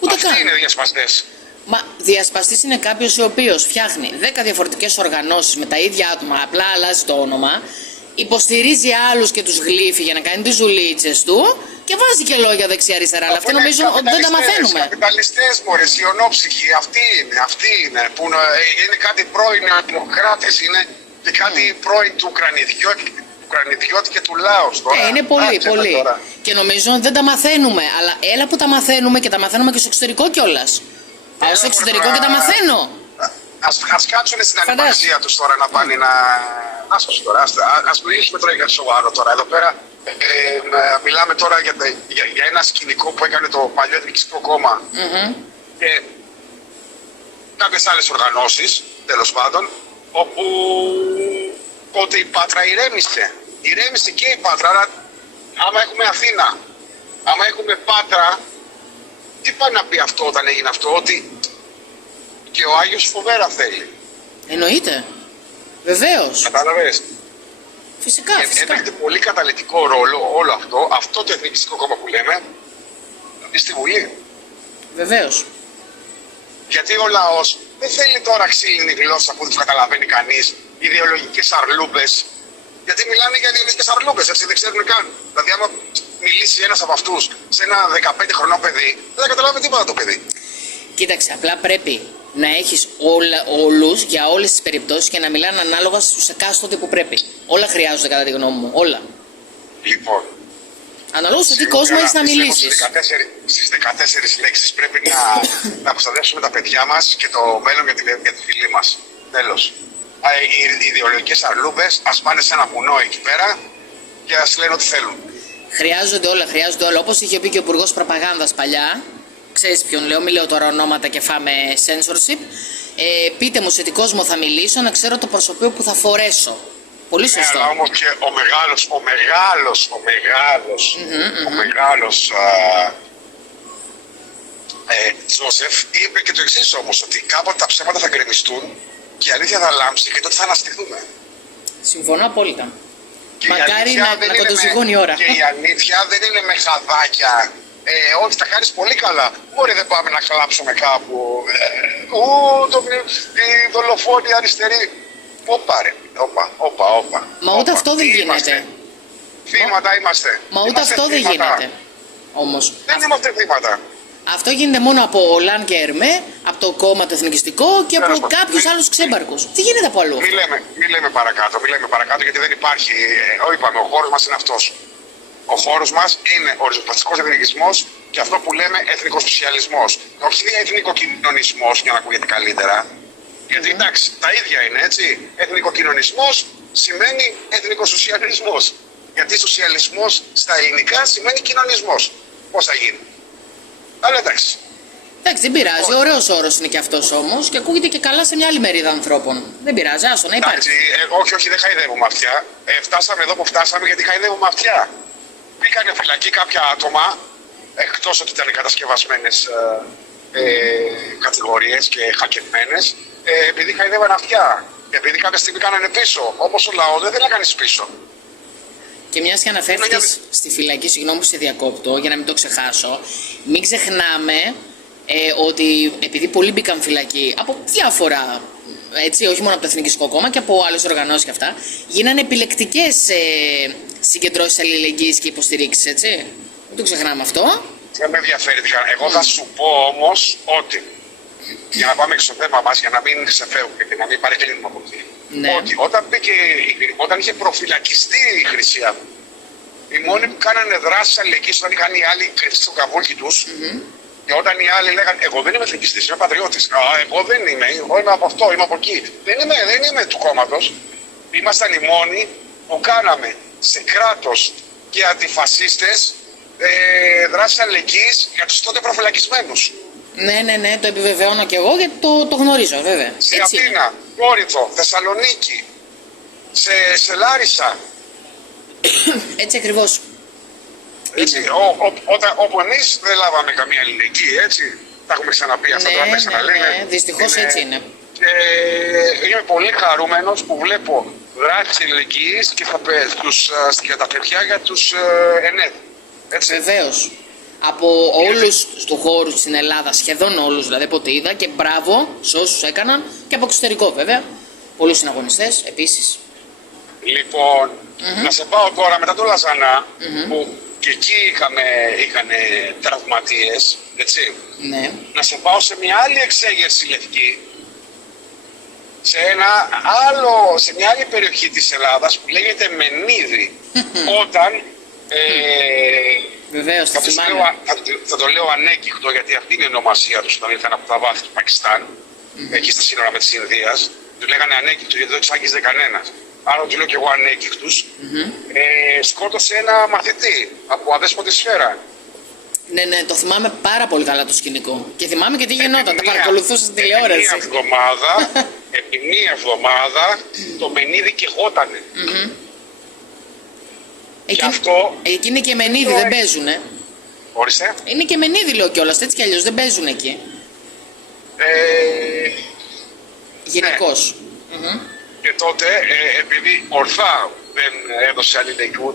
Ούτε Αυτοί καν. είναι διασπαστές. Μα διασπαστής είναι κάποιος ο οποίος φτιάχνει 10 διαφορετικές οργανώσεις με τα ίδια άτομα, απλά αλλάζει το όνομα, υποστηρίζει άλλους και τους γλύφει για να κάνει τις ζουλίτσες του και βάζει και λόγια δεξιά-αριστερά. Αλλά αυτοί νομίζουν ότι δεν τα μαθαίνουμε. Καπιταλιστές, μωρές, ιονόψυχοι, αυτοί είναι. Που είναι κάτι πρώην δημοκράτες, είναι και κάτι πρώην του κρανιδιού ουκρανιδιώτη και του Λάος τώρα. Είναι πολύ, Άκουσε με πολύ. τώρα. Και νομίζω δεν τα μαθαίνουμε. Αλλά έλα που τα μαθαίνουμε και τα μαθαίνουμε και στο εξωτερικό κιόλας. Πάω στο εξωτερικό και τα μαθαίνω. Ας κάτσουν στην Φαντάζομαι. ανυπαρξία τους τώρα να πάνε να... Άσχος τώρα, ας μιλήσουμε τώρα για σοβαρό τώρα. Εδώ πέρα μιλάμε τώρα για ένα σκηνικό που έκανε το παλιό Εθνικιστικό Κόμμα και κάποιες άλλες οργανώσεις, τέλος πάντων, όπου τότε η Πάτρα ηρέμησε. Ηρέμησε και η Πάτρα, αλλά άμα έχουμε Αθήνα, άμα έχουμε Πάτρα, τι πάει να πει αυτό όταν έγινε αυτό, ότι και ο Άγιος φοβέρα θέλει. Εννοείται. Βεβαίως. Κατάλαβες. Φυσικά, Γιατί φυσικά. έπαιξε πολύ καταλυτικό ρόλο όλο αυτό, αυτό το Εθνικιστικό Κόμμα που λέμε, στη Βουλή. Βεβαίως. Γιατί ο λαός δεν θέλει τώρα ξύλινη γλώσσα που δεν του καταλαβαίνει κανείς, ιδεολογικές αρλούμπες. Γιατί μιλάνε για ιδεολογικές αρλούμπες, έτσι δεν ξέρουν καν. Δηλαδή, άμα μιλήσει ένας από αυτούς σε ένα 15χρονο παιδί, δεν θα καταλάβει τίποτα το παιδί. Κοίταξε, απλά πρέπει να έχεις όλους για όλες τις περιπτώσεις και να μιλάνε ανάλογα στους εκάστοτε που πρέπει. Όλα χρειάζονται κατά τη γνώμη μου. Όλα. Λοιπόν, Αναλόγως σε τι κόσμο έχεις να μιλήσεις. Στις 14 λέξεις πρέπει να προστατεύσουμε τα παιδιά μας και το μέλλον για τη φυλή μας. Τέλος. Οι ιδεολογικές αρλούμπες ας πάνε σε ένα βουνό εκεί πέρα και ας λένε ό,τι θέλουν. Χρειάζονται όλα, χρειάζονται όλα. Όπως είχε πει και ο Υπουργός Προπαγάνδας παλιά, ξέρεις ποιον λέω, μην λέω τώρα ονόματα και φάμε censorship. Πείτε μου σε τι κόσμο θα μιλήσω, να ξέρω το προσωπείο που θα φορέσω. Πολύ σωστό. Αλλά όμως και ο μεγάλος Τζόσεφ είπε και το εξής όμως, ότι κάποτε τα ψέματα θα γκρεμιστούν και η αλήθεια θα λάμψει και τότε θα αναστηθούμε. Συμφωνώ απόλυτα. Και Μακάρι να κοντοζυγώνει η ώρα. Και η αλήθεια δεν είναι με χαδάκια. Όχι, τα κάνεις πολύ καλά. Μπορεί δεν πάμε να χλάψουμε κάπου. Οι δολοφόνοι αριστεροί. Όπα ρε, όπα. Μα ούτε αυτό δεν γίνεται. Θύματα είμαστε. Μα ούτε αυτό δεν γίνεται. Όμως. Δεν είμαστε θύματα. Αυτό γίνεται μόνο από ο Λαν και Ερμέ, από το κόμμα το εθνικιστικό και από κάποιους άλλους ξέμπαρκους. Τι γίνεται από αλλού? Μην λέμε παρακάτω γιατί δεν υπάρχει. Είπαμε, ο χώρος μας είναι αυτός. Ο χώρος μας είναι ο ριζοσπαστικός εθνικισμός και αυτό που λέμε εθνικοσοσιαλισμός. Όχι εθνικοκοινωνισμός, για να ακούγεται καλύτερα. Γιατί εντάξει, τα ίδια είναι έτσι. Εθνικοκοινωνισμός σημαίνει εθνικοσοσιαλισμός. Γιατί σοσιαλισμός στα ελληνικά σημαίνει κοινωνισμός. Πώς θα γίνει? Αλλά εντάξει. Εντάξει, δεν πειράζει. Ωραίος όρος είναι και αυτός όμως και ακούγεται και καλά σε μια άλλη μερίδα ανθρώπων. Δεν πειράζει, άσο να υπάρχει. Όχι, δεν χαϊδεύουμε αυτιά. Φτάσαμε εδώ που φτάσαμε γιατί χαϊδεύουμε αυτιά. Μπήκανε φυλακή κάποια άτομα, εκτός ότι ήταν κατασκευασμένες κατηγορίες και χακευμένες, επειδή χαϊδεύαν αυτιά. Επειδή κάποια στιγμή κάνανε πίσω. Όπως ο λαός δεν θέλει να κάνεις πίσω. Και μιας και αναφέρθηκες στη φυλακή, συγγνώμη που σε διακόπτω, για να μην το ξεχάσω, μην ξεχνάμε ότι επειδή πολλοί μπήκαν φυλακή από διάφορα, έτσι, όχι μόνο από το Εθνικιστικό Κόμμα και από άλλες οργανώσεις και αυτά, γίνανε επιλεκτικές συγκεντρώσεις αλληλεγγύης και υποστηρίξεις, έτσι. Μην το ξεχνάμε αυτό. Δεν με ενδιαφέρει τι κάνω. Εγώ θα σου πω όμως ότι, για να πάμε στο θέμα μας, για να μην ξεφεύγουμε και να μην παρεκκλίνουμε από εκεί. Ναι. Ότι όταν είχε προφυλακιστεί η Χρυσή Αυγή, οι μόνοι που κάνανε δράσεις αλληλεγγύης όταν είχαν οι άλλοι κρυφτεί στο καβούκι τους, και όταν οι άλλοι λέγανε εγώ δεν είμαι εθνικιστής, είμαι πατριώτης. Εγώ δεν είμαι, εγώ είμαι από αυτό, είμαι από εκεί. Δεν είμαι του κόμματος. Ήμασταν οι μόνοι που κάναμε σε κράτος και αντιφασίστες δράσεις αλληλεγγύης για τους τότε προφυλακισμένους. Ναι, το επιβεβαιώνω κι εγώ γιατί το γνωρίζω, βέβαια. Σε Αθήνα, Κόρινθο, Θεσσαλονίκη, σε Λάρισα. Έτσι ακριβώς. Έτσι, όπου εμείς δεν λάβαμε καμία αλληλεγγύη, έτσι. Τα έχουμε ξαναπεί αυτά, τώρα τα ξαναλέμε. Ναι, δυστυχώς έτσι είναι. Και είμαι πολύ χαρούμενος που βλέπω δράσεις αλληλεγγύης και για τα παιδιά για τους ΕΝΕΔ. Βεβαίως. Από όλους τους χώρους στην Ελλάδα, σχεδόν όλους δηλαδή, ποτέ είδα και μπράβο σε όσους έκαναν και από εξωτερικό βέβαια. Πολλούς συναγωνιστές επίσης. Λοιπόν, να σε πάω τώρα μετά το Λαζανά, που και εκεί είχαν τραυματίες, έτσι. Ναι. Να σε πάω σε μια άλλη εξέγερση λευκή, σε μια άλλη περιοχή της Ελλάδας που λέγεται Μενίδη. Όταν Βεβαίως, το θυμάμαι. θα το λέω ανέκυκτο, γιατί αυτή είναι η ονομασία τους όταν ήρθαν από τα βάθη του Πακιστάν, εκεί στα σύνορα με της Ινδίας. Του λέγανε ανέκυκτο γιατί δεν τους άγγιζε κανένας. Άρα του λέω και εγώ ανέκυκτους. Σκότωσε ένα μαθητή από αδέσποτη σφαίρα. Ναι, το θυμάμαι πάρα πολύ καλά το σκηνικό. Και θυμάμαι και τι γινόταν, τα παρακολουθούσα στην τηλεόραση. Επί μία εβδομάδα το Μενίδη κεγότανε. Και αυτό... Εκεί είναι και Μενίδη, δεν παίζουνε. Ορίστε. Είναι και Μενίδη, λέω κιόλας, έτσι κι αλλιώς δεν παίζουν εκεί. Γενικώς. Ναι. Και τότε, επειδή ορθά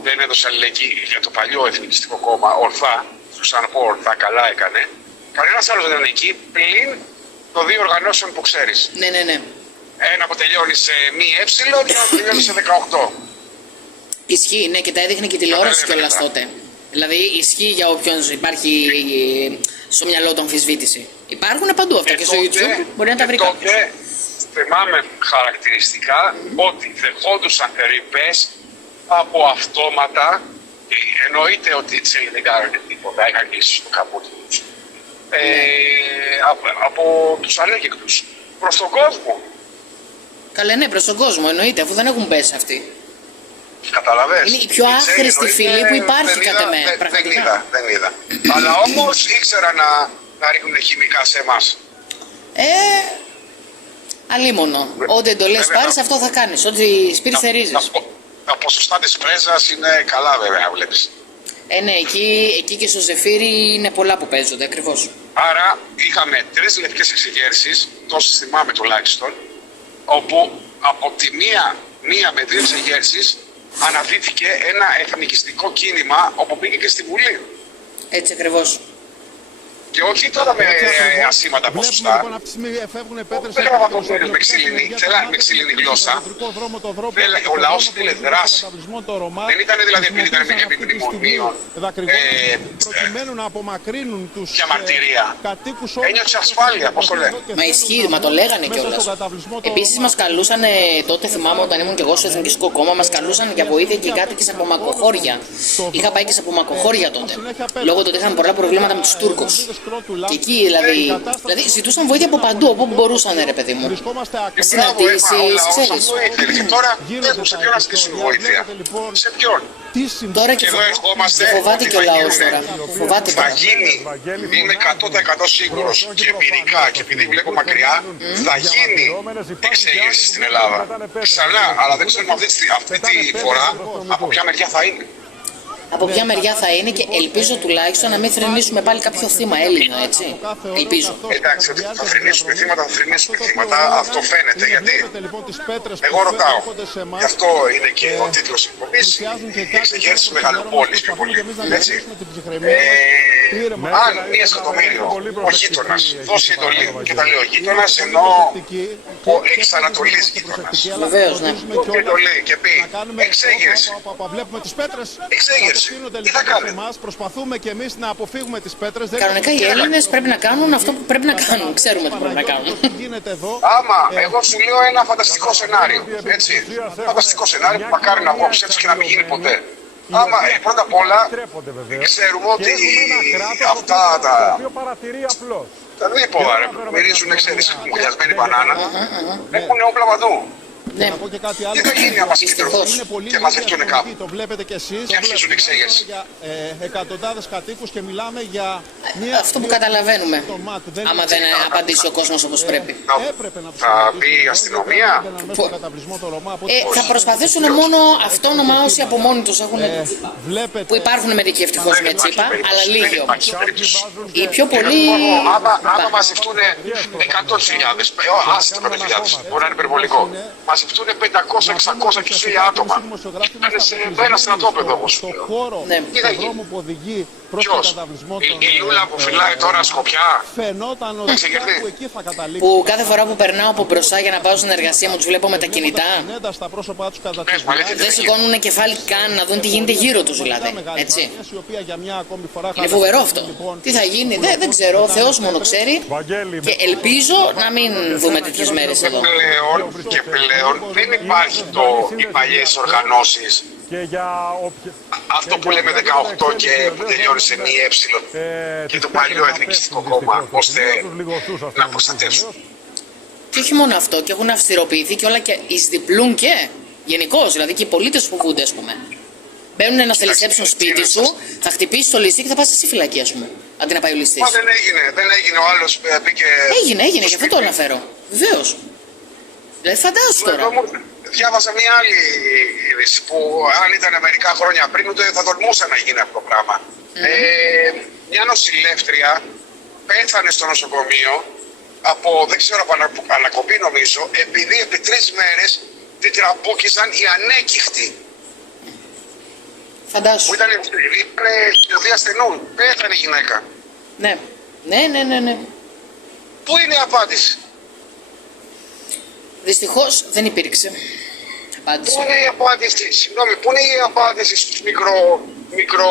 δεν έδωσε αλληλεγγύη για το παλιό Εθνικιστικό Κόμμα, ορθά, σου ξαναπώ ορθά, καλά έκανε, κανένας άλλος δεν ήταν εκεί πλην των δύο οργανώσεων που ξέρεις. Ναι. Ένα που τελειώνει σε μη έψιλο και ένα που τελειώνει σε 18. Ισχύει, ναι, και τα έδειχνε και τηλεόραση κιόλας τότε. Δηλαδή ισχύει για όποιον υπάρχει στο μυαλό του αμφισβήτηση. Υπάρχουν παντού αυτά και στο YouTube, μπορεί να τα βρει κάποιος. Τότε θυμάμαι χαρακτηριστικά ότι δεχόντουσαν ρηπές από αυτόματα, και εννοείται ότι έτσι δεν κάνανε τίποτα, είχαν κλείσει στο καπούτι τους, από τους ανέκυκτους προς τον κόσμο. Καλά, ναι, προς τον κόσμο εννοείται, αφού δεν έχουν πέσει αυτοί. Καταλαβες. Είναι η πιο άχρηστη φυλή που υπάρχει κατά μένα. Δεν είδα. Αλλά όμως ήξερα να ρίχνουν χημικά σε εμάς. Αλίμονο. Ό,τι εντολές πάρεις, αυτό θα κάνεις. Ό,τι σπίρεις θερίζεις. Τα ποσοστά της πρέζας είναι καλά, βέβαια, βλέπεις. Ναι, εκεί και στο Ζεφύρι είναι πολλά που παίζονται, ακριβώς. Άρα είχαμε 3 λευκές εξεγέρσεις, τόσες θυμάμαι τουλάχιστον, όπου από τη μία με 2 εξεγέρσεις αναδύθηκε ένα εθνικιστικό κίνημα όπου πήγε και στη Βουλή. Έτσι ακριβώς. Και όχι τώρα με ασήμαντα ποσοστά. Δεν γραμματοφέρεις με ξύλινη γλώσσα. Ο λαός ήθελε δράση. Δεν ήταν δηλαδή επειδή ήταν επί μνημονίων για μαρτυρία. Ένιωσε ασφάλεια, πώς το λένε. Μα ισχύει, μα το λέγανε κιόλας. Επίσης μας καλούσαν, τότε θυμάμαι όταν ήμουν και εγώ στο Εθνικιστικό Κόμμα, μας καλούσαν για βοήθεια και οι κάτοικοι από μακοχώρια. Είχα πάει και σε απομακοχώρια τότε. Λόγω του ότι είχαν πολλά προβλήματα με τους Τούρκους. Και εκεί δηλαδή ζητούσαν βοήθεια από παντού, όπου μπορούσαν, ρε παιδί μου. Συναντήσεις, ξέρεις. Και τώρα έχουν σε ποιον να ζητήσουν βοήθεια. Σε ποιον. Τώρα και φοβάται και ο λαός τώρα. Φοβάται θα γίνει, είμαι 100% σίγουρος και εμπειρικά και επειδή βλέπω μακριά, θα γίνει εξέγερση στην Ελλάδα. Ξανά, αλλά δεν ξέρουμε αυτή τη φορά από ποια μεριά θα είναι. Από ποια μεριά θα είναι και ελπίζω τουλάχιστον να μην θρηνήσουμε πάλι κάποιο θύμα Έλληνα, έτσι. Ελπίζω. Εντάξει, ότι θα θρηνήσουμε θύματα, αυτό φαίνεται γιατί. Εγώ ρωτάω. Γι' αυτό είναι και ο τίτλος της εκπομπής, η εξεγέρση μεγαλοπόλης πιο πολύ. Έτσι. Αν 1.000.000 ο γείτονας δώσει εντολή, και τα λέω γείτονας, ενώ ο εξανατολής γείτονας. Βεβαίως, ναι. Και εντολή και πει εξέγερση. Εξέγερση. Τι θα κάνουμε. Προσπαθούμε και εμείς να αποφύγουμε τις πέτρες. Κανονικά οι Έλληνες πρέπει να κάνουν αυτό που πρέπει να κάνουν. Ξέρουμε τι πρέπει να κάνουν. Άμα, εγώ σου λέω ένα φανταστικό σενάριο. Έτσι. Φανταστικό σενάριο που μακάρι να βγω έτσι και να μην γίνει ποτέ. Άμα, πρώτα απ' όλα, ξέρουμε ότι αυτά τα δίποδα που μυρίζουν, ξέρεις, μουλιασμένη μπανάνα, έχουν όπλα παντού. Ναι. Τι θα γίνει άμα σκεφτούν και μαζευτούν κάπου και αρχίζουν εξέγερση. Εκατοντάδες κατοίκους και μιλάμε για αυτό που καταλαβαίνουμε. Άμα δεν απαντήσει ο κόσμος όπως πρέπει. Θα πει η αστυνομία. Θα προσπαθήσουν μόνο αυτόνομα όσοι από μόνοι τους έχουν που υπάρχουν μερικοί ευτυχώς με τσίπα, αλλά λίγοι όμως. Οι πιο πολλοί. Άμα μαζευτούν 100.000, άσε το 100.000, μπορεί να είναι υπερβολικό. μαζευτούν 500-600 και 1000 άτομα. Ήταν σε ένα στρατόπεδο όμως. Το χώρο, Ναι. τον δρόμο που οδηγεί προς τον Ποιος? καταβλισμό Η Λούλα που φυλάει τώρα σκοπιά. φαινόταν ότι Ξεκερδί. κάπου εκεί θα καταλήξει. Που κάθε φορά που περνάω από μπροστά για να πάω στην εργασία μου τους βλέπω με τα κινητά. Συνέντα στα πρόσωπά τους κατά Ναι, τις μα λέτε, δουλειάς. Δεν σηκώνουν κεφάλι καν να δουν τι γίνεται γύρω τους δηλαδή. Έτσι. Η οποία για μια ακόμη φορά Είναι φοβερό αυτό. Τι θα γίνει, δεν ξέρω. Ο Θεός μόνο ξέρει. Και ελπίζω να μην δούμε τέτοιες μέρες εδώ. Και πλέον δεν υπάρχει οι παλιές οργανώσεις. Και για Αυτό που λέμε 18 και που τελειώνει σε μη και το παλιό εθνικιστικό κόμμα, ώστε να προστατεύσουν. Και όχι μόνο αυτό, και έχουν αυστηροποιηθεί και όλα και εισδιπλούν και. Γενικώς, δηλαδή και οι πολίτες φοβούνται, ας πούμε. Μπαίνουν να σε ληστέψουν σπίτι σου, θα χτυπήσει το ληστή και θα πας εσύ φυλακή, ας πούμε. Αντί να πάει ο ληστής. Μα δεν έγινε. Ο άλλος μπήκε. Έγινε, γι' αυτό το αναφέρω. Βεβαίως. Δηλαδή φαντάσου τώρα. Εδώ μου διάβασα μια άλλη είδηση που αν ήταν μερικά χρόνια πριν ούτε θα τολμούσε να γίνει αυτό το πράγμα. Μια νοσηλεύτρια πέθανε στο νοσοκομείο από δεν ξέρω από ανακοπή νομίζω επειδή επί 3 μέρες την τραμπούκισαν οι ανέκυχτοι. Φαντάσου. Που ήταν χειρουργία ασθενών. Πέθανε η γυναίκα. Ναι. Ναι. Πού είναι η απάντηση? Δυστυχώς δεν υπήρξε απάντηση. Πού είναι η απάντηση, συγγνώμη, πού είναι η απάντηση στους μικρο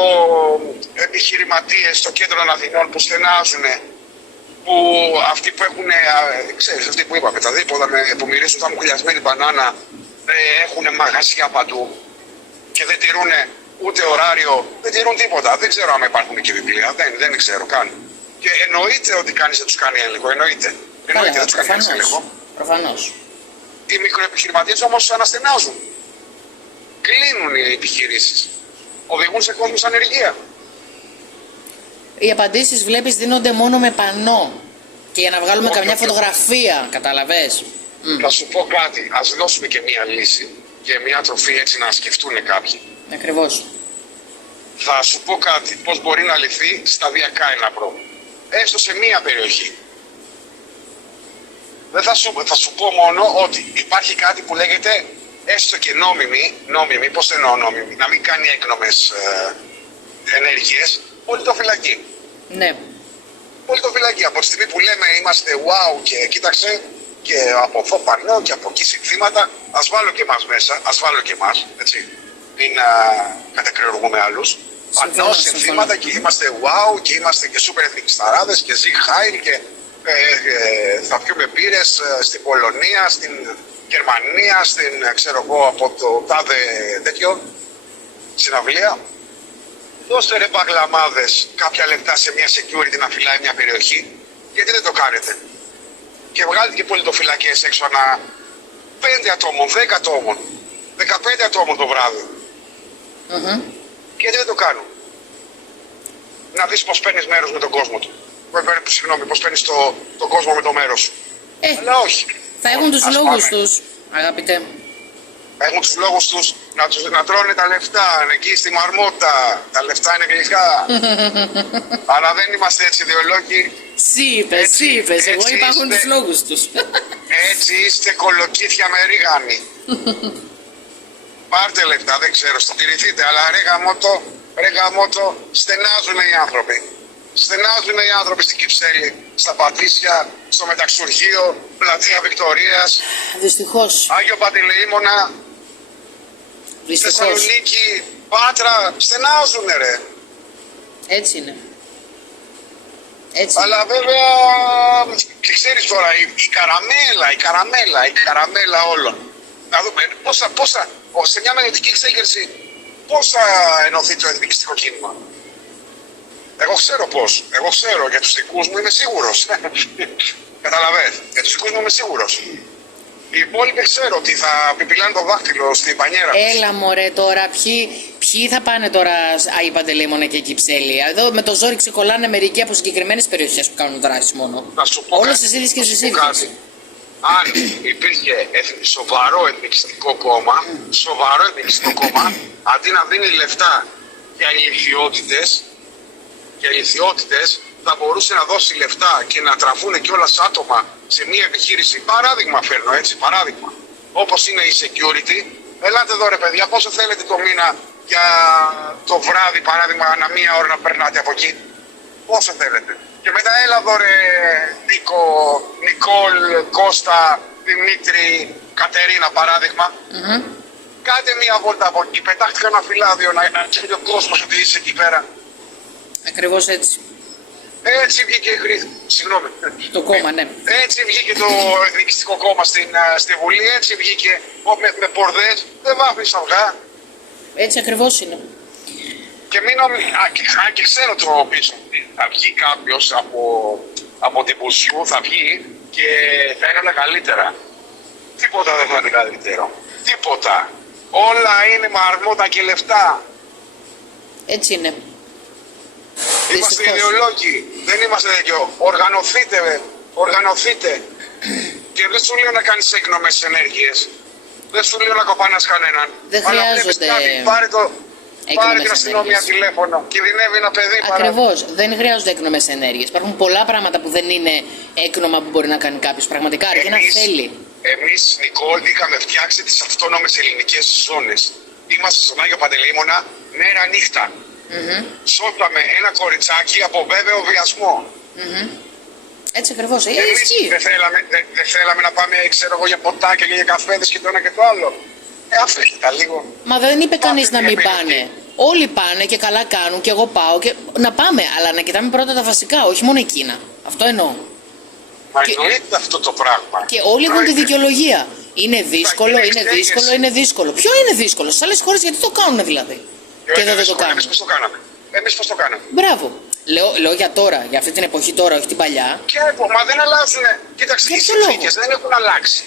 επιχειρηματίες στο κέντρο των Αθηνών που στενάζουν, που αυτοί που έχουν, ξέρεις, αυτοί που είπαμε, τα δίποτα που μυρίζουν τα μουχλιασμένη μπανάνα, έχουν μαγαζιά παντού και δεν τηρούν ούτε ωράριο, δεν τηρούν τίποτα. Δεν ξέρω αν υπάρχουν και βιβλία, δεν ξέρω καν. Και εννοείται ότι κανείς δεν τους κάνει έλεγχο, εννοείται. Εννοείται δεν τους κάνει κανείς έλεγχο. Προφανώς. Οι μικροεπιχειρηματίες όμως αναστενάζουν. Κλείνουν οι επιχειρήσεις. Οδηγούν σε κόσμο σαν ανεργία. Οι απαντήσεις βλέπεις δίνονται μόνο με πανό. Και για να βγάλουμε καμιά φωτογραφία, καταλαβες. Θα σου πω κάτι. Ας δώσουμε και μία λύση και μία τροφή έτσι να σκεφτούν κάποιοι. Ακριβώς. Θα σου πω κάτι. Πώς μπορεί να λυθεί σταδιακά ένα πρόβλημα. Έστω σε μία περιοχή. Δεν θα σου πω μόνο ότι υπάρχει κάτι που λέγεται έστω και νόμιμη, πώς εννοώ νόμιμη, να μην κάνει έκνομες ενέργειες, πολιτοφυλακή. Ναι. Πολιτοφυλακή. Από τη στιγμή που λέμε είμαστε wow και κοίταξε και από εδώ πανώ και από εκεί συνθήματα, ας βάλω και εμάς μέσα, ας βάλω και εμάς, έτσι, μην κατακρεουργούμε άλλους. Πανώ συνθήματα και είμαστε wow και είμαστε και σούπερ εθνικισταράδες και Ζιγκ Χάιλ και θα πιούμε μπύρες στην Πολωνία, στην Γερμανία, στην ξέρω εγώ από το τάδε τέτοιο συναυλία. Δώστε ρε μπαγλαμάδες κάποια λεπτά σε μια security να φυλάει μια περιοχή. Γιατί δεν το κάνετε? Και βγάλετε και πολιτοφυλακές έξω ανά 5 ατόμων, 10 ατόμων, 15 ατόμων το βράδυ. Γιατί δεν το κάνουν? Να δεις πως παίρνεις μέρος με τον κόσμο του. Συγγνώμη, πως παίρνεις τον κόσμο με το μέρος σου. Αλλά όχι. Θα έχουν τους λόγους τους, αγαπητέ. Έχουν τους λόγους τους να τρώνε τα λεφτά, εκεί στη μαρμότα. Τα λεφτά είναι γλυκά. Αλλά δεν είμαστε έτσι ιδεολόγοι. Σύ είπες, εγώ είπα έχουν τους λόγους τους. Έτσι είστε κολοκύθια με ρίγανη. Πάρτε λεφτά, δεν ξέρω, στηρηθείτε, αλλά ρε γαμώτο, στενάζουν οι άνθρωποι. Στενάζουν οι άνθρωποι στην Κυψέλη, στα Πατήσια, στο Μεταξουργείο, Πλατεία Βικτωρίας, Δυστυχώς. Άγιο Παντελεήμονα, Θεσσαλονίκη, Πάτρα, στενάζουν ρε. Έτσι είναι. Αλλά βέβαια, και ξέρεις τώρα, η καραμέλα όλων. Να δούμε πόσα, σε μια μελλοντική εξέγερση, πώς θα ενωθεί το εθνικιστικό κίνημα. Εγώ ξέρω πώς. Εγώ ξέρω. Για τους δικούς μου είμαι σίγουρος. Καταλαβαίνετε. Για τους δικούς μου είμαι σίγουρος. Οι υπόλοιποι ξέρω ότι θα πιπιλάνε το δάχτυλο στην πανιέρα. Έλα μωρέ τώρα, ποιοι θα πάνε τώρα Άγιοι Παντελεήμονα και Κυψέλη? Εδώ με το ζόρι ξεκολλάνε μερικοί από συγκεκριμένες περιοχές που κάνουν δράσεις μόνο. Όλες τις ίδιες και στις ίδιες. Αν υπήρχε σοβαρό εθνικιστικό κόμμα, αντί να δίνει λεφτά για ηλικιότητες, θα μπορούσε να δώσει λεφτά και να τραφούν κιόλας άτομα σε μια επιχείρηση. Παράδειγμα φέρνω έτσι, παράδειγμα. όπως είναι η security. Ελάτε εδώ ρε παιδιά, πόσο θέλετε το μήνα για το βράδυ παράδειγμα, ανά μία ώρα να περνάτε από εκεί. Πόσο θέλετε. Και μετά έλα εδώ ρε Νίκο, Νικόλ, Κώστα, Δημήτρη, Κατερίνα παράδειγμα. Κάντε μία βόλτα από εκεί, πετάχτηκα ένα φυλάδιο να ξέρει ο κόσμος ότι είσαι εκεί πέρα. Ακριβώς έτσι. Έτσι βγήκε συγγνώμη. Το κόμμα, ναι. Έτσι βγήκε το Εθνικιστικό Κόμμα στη Βουλή, έτσι βγήκε με πορδές, δεν βάφνεις αυγά. Έτσι ακριβώς είναι. Και μην αν και ξέρω το πίσω, θα βγει κάποιος από την Μπουσιού, θα βγει και θα είναι καλύτερα. Τίποτα δεν θα είναι καλύτερο. Τίποτα. Όλα είναι μαρμότα και λεφτά. Έτσι είναι. Είμαστε Δυστυχώς. ιδεολόγοι. Δεν είμαστε τέτοιο. Οργανωθείτε. Και δεν σου λέω να κάνεις έκνομες ενέργειες. Δεν σου λέω να κοπάνας κανέναν. Δεν Αλλά βλέπεις χρειάζονται κάτι, πάρε την αστυνομία ενέργειες. τηλέφωνο. Κινδυνεύει ένα παιδί. Ακριβώς. Δεν χρειάζονται έκνομες ενέργειες. Υπάρχουν πολλά πράγματα που δεν είναι έκνομα που μπορεί να κάνει κάποιος. Πραγματικά αρκεί να θέλει. Εμείς, Νικόλ, είχαμε φτιάξει τις αυτόνομες ελληνικές ζώνες. Είμαστε στον Άγιο Παντελεήμονα μέρα νύχτα. Σώπαμε ένα κοριτσάκι από βέβαιο βιασμό. Έτσι ακριβώς. Εμείς Ισχύει. δεν θέλαμε να πάμε, ξέρω εγώ, για ποτάκια και για καφέδες και το ένα και το άλλο. Αφήστε τα λίγο. Μα δεν είπε κανείς να μην επιλογή. πάνε. Όλοι πάνε και καλά κάνουν και εγώ πάω και να πάμε. Αλλά να κοιτάμε πρώτα τα βασικά, όχι μόνο εκείνα. Αυτό εννοώ. Μα Και- εννοείται αυτό το πράγμα. Και όλοι έχουν τη Εννοείται. δικαιολογία. Είναι δύσκολο, είναι είναι εξέγερση. δύσκολο, είναι δύσκολο. Ποιο είναι δύσκολο, στις άλλες χώρες γιατί το κάνουν δηλαδή. Και εδώ δεν το κάνουν. Εμείς πώς το κάναμε. Εμείς πώς το κάναμε. Μπράβο. Λέω για τώρα, για αυτή την εποχή τώρα, όχι την παλιά. Μα δεν αλλάζουν. Κοίταξε, Για οι ποιο λόγο? συνθήκες δεν έχουν αλλάξει.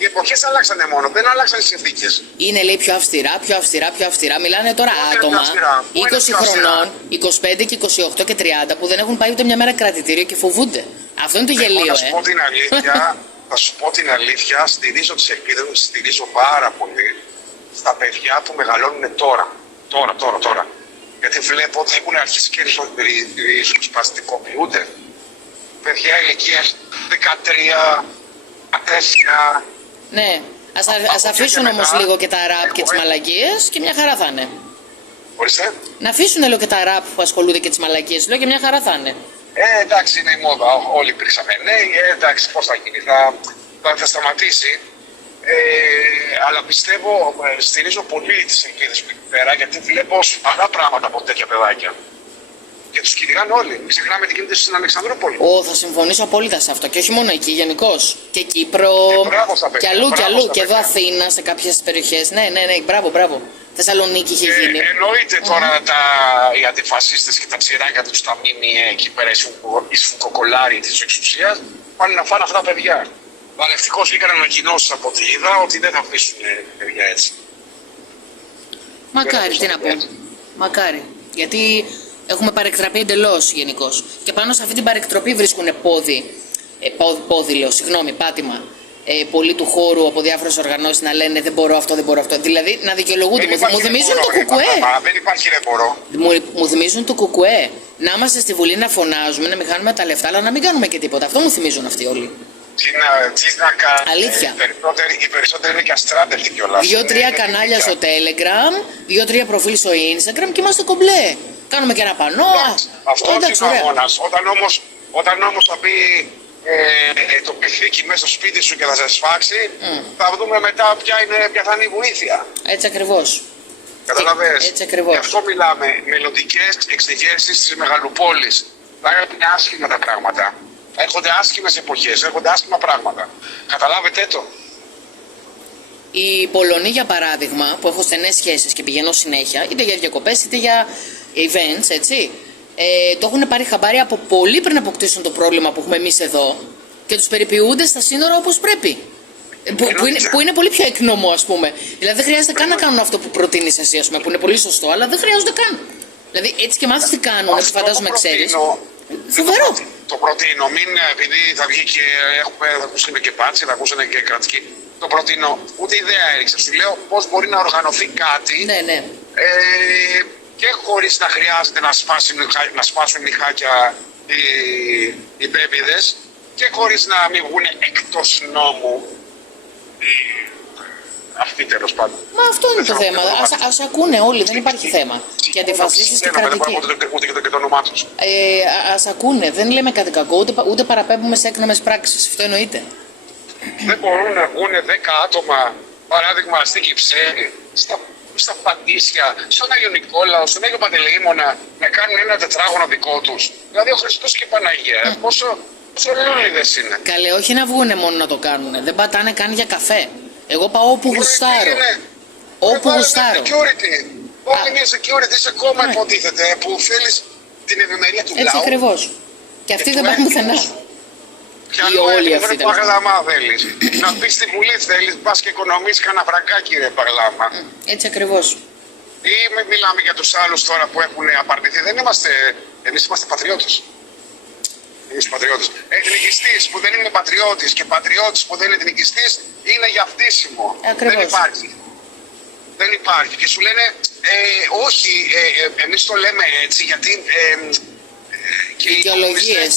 Οι εποχές αλλάξανε μόνο, δεν αλλάξαν οι συνθήκες. Είναι λέει πιο αυστηρά, πιο αυστηρά, πιο αυστηρά. Μιλάνε τώρα Πού είναι πιο άτομα αυστηρά? Πού είναι 20 πιο αυστηρά? χρονών, 25 και 28 και 30 που δεν έχουν πάει ούτε μια μέρα κρατητήριο και φοβούνται. Αυτό είναι το Εγώ γελίο, να σου πω την αλήθεια, θα σου πω την αλήθεια, στηρίζω τις ελπίδες μου, στηρίζω πάρα πολύ στα παιδιά που μεγαλώνουν τώρα. Τώρα. Γιατί βλέπω ότι έχουν αρχίσει και ριζοσπαστικοποιούνται. Παιδιά ηλικίας 13, 14. Ναι. Ας Από αφήσουν εκεί και όμως μετά, λίγο και τα ραπ και τις εγώ- μαλακίες και μια χαρά θα είναι. Ορίστε. Να αφήσουν λίγο και τα ραπ που ασχολούνται και τις μαλακίες, λέω και μια χαρά θα είναι. Εντάξει, είναι η μόδα. Όλοι υπήρξαμε νέοι. Εντάξει, πώς θα γίνει, θα σταματήσει. Αλλά πιστεύω, στηρίζω πολύ τις ελπίδες μου εκεί πέρα, γιατί βλέπω σοβαρά πράγματα από τέτοια παιδάκια. Και τους κυνηγάνε όλοι. Μην ξεχνάμε τι γίνεται στην Αλεξανδρούπολη. Θα συμφωνήσω απόλυτα σε αυτό. Και όχι μόνο εκεί, γενικώς. Και Κύπρο. μπράβο στα Και παιδιά, αλλού, και μπράβο αλλού. στα Και εδώ παιδιά. Αθήνα, σε κάποιες περιοχές. Ναι, μπράβο. Θεσσαλονίκη είχε γίνει. Εννοείται τώρα οι αντιφασίστες και τα τσιράκια τους, τα ΜΜΕ εκεί πέρα, οι σφουγγοκολάροι της εξουσίας, πάνε να φάνε αυτά τα παιδιά. Βαλευτικώς βγήκαν ανακοινώσεις από ό,τι είδα ότι δεν θα αφήσουν παιδιά έτσι. Μακάρι, τι να πω. Μακάρι. Γιατί έχουμε παρεκτραπεί εντελώς γενικώς. Και πάνω σε αυτή την παρεκτροπή βρίσκουν πάτημα. Πολλοί του χώρου από διάφορες οργανώσεις να λένε δεν μπορώ αυτό. Δηλαδή να δικαιολογούνται. Μου θυμίζουν το κουκουέ. Δεν υπάρχει δεν μπορώ. Μου θυμίζουν το κουκουέ. Να είμαστε στη Βουλή να φωνάζουμε, να μην χάνουμε τα λεφτά, αλλά να μην κάνουμε και τίποτα. Αυτό μου θυμίζουν αυτοί όλοι. Τι να κάνει. Αλήθεια. Οι περισσότεροι είναι και αστράτευτοι κιόλας. 2-3 κανάλια στο Telegram, 2-3 προφίλ στο Instagram και είμαστε κομπλέ. Κάνουμε και ένα πανό. Αυτό Εντάξει, είναι ο ωραία. αγώνας. Όταν όμως θα πει το πυθίκι μέσα στο σπίτι σου και θα σε σφάξει, θα δούμε μετά ποια θα είναι η βοήθεια. Έτσι ακριβώς. Καταλαβαίνεις. Έτσι ακριβώς. Γι' αυτό μιλάμε. Μελλοντικές εξεγέρσεις της μεγαλοπόλης. Θα είναι άσχημα τα πράγματα. Έρχονται άσχημες εποχές, έρχονται άσχημα πράγματα. Καταλάβετε το. Οι Πολωνοί, για παράδειγμα, που έχω στενές σχέσεις και πηγαίνω συνέχεια, είτε για διακοπές είτε για events, έτσι, το έχουν πάρει χαμπάρι από πολύ πριν αποκτήσουν το πρόβλημα που έχουμε εμείς εδώ και τους περιποιούνται στα σύνορα όπως πρέπει. Που είναι πολύ πιο εκνόμο, ας πούμε. Δηλαδή δεν χρειάζεται καν να κάνουν αυτό που προτείνεις εσύ, ας πούμε, που είναι πολύ σωστό, αλλά δεν χρειάζονται καν. Δηλαδή έτσι και μάθεις τι κάνουν, που φαντάζομαι ξέρεις. Φοβερό. Το προτείνω. Μην επειδή θα βγει και θα ακούσουν και πάτσι, θα ακούσουν και κρατική. Το προτείνω. Ούτε ιδέα έριξα. Σου λέω πώς μπορεί να οργανωθεί κάτι. Ναι. Και χωρίς να χρειάζεται να σπάσουν λιχάκια οι μπέμπιδες και χωρίς να μην βγουν εκτός νόμου Αυτοί τέλος πάντων. Μα αυτό είναι Δεν το θέλω θέμα. να πω το Ας ακούνε όλοι, δεν υπάρχει θέμα. Και αντιφασίστες και Δεν μπορώ κρατικοί. να πω ούτε και το όνομά τους. Ας ακούνε, δεν λέμε κάτι κακό, ούτε παραπέμπουμε σε έκνομες πράξεις. Αυτό εννοείται. Δεν μπορούν να βγουν 10 άτομα, παράδειγμα στην Κυψέλη, στα Παντήσια, στον Άγιο Νικόλαο, στον Άγιο Παντελεήμονα, να κάνουν ένα τετράγωνο δικό τους. Δηλαδή ο Χριστός και η Παναγία, πόσο λούλιδες είναι. Καλέ, όχι να βγουνε μόνο να το κάνουνε. Δεν πατάνε καν για καφέ. Εγώ πάω όπου γουστάρω. Όπου γουστάρω. Όχι μια security σε κόμμα Ναι. υποτίθεται που θέλεις την ευημερία του Έτσι λαού. ακριβώς. Και αυτοί δεν του πάνε έθνους. πουθενά. Ποιανού όλοι έθνους, αυτοί ρε τέλος πάντων. Παγλαμά θέλεις. Να πεις στη Βουλή θέλεις, πας και οικονομείς κανένα βραγκάκι ρε Παγλαμά. Έτσι ακριβώς. Ή μιλάμε για τους άλλους τώρα που έχουν απαρτηθεί. Δεν είμαστε, εμείς είμαστε πατριώτες. Εμείς πατριώτες. Εθνικιστής που δεν είναι πατριώτης και πατριώτης που δεν είναι εθνικιστής είναι για φτύσιμο. Ακριβώς. Δεν υπάρχει. Δεν υπάρχει. Και σου λένε, όχι, εμείς το λέμε έτσι γιατί και Δικαιολογίες.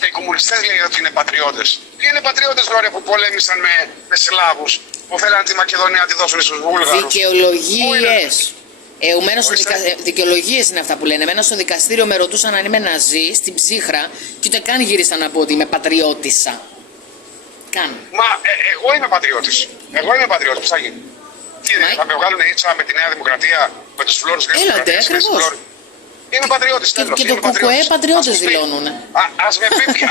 και οι κομμουνιστές λένε ότι είναι πατριώτες. Ποιοι είναι πατριώτες τώρα που πολέμησαν με Σλάβους που θέλαν τη Μακεδονία να τη δώσουν στους Βούλγαρους. Δικαιολογίες. Ορίστε. Δικαιολογίες είναι αυτά που λένε. Εμένα στο δικαστήριο με ρωτούσαν αν είμαι ναζί στην ψύχρα και ούτε καν γύρισαν να πω ότι είμαι πατριώτισσα. Καν. Μα εγώ είμαι πατριώτης. Εγώ είμαι πατριώτης. Πώς θα γίνει. Τι, θα με βγάλουν ίτσα με τη Νέα Δημοκρατία, με τους φλόρους της Νέας Έλατε, Δημοκρατίας. ακριβώς. Είμαι πατριώτης, τέλος. Και το είμαι πατριώτης. ΚΚΕ πατριώτες Ας μου πει- δηλώνουνε.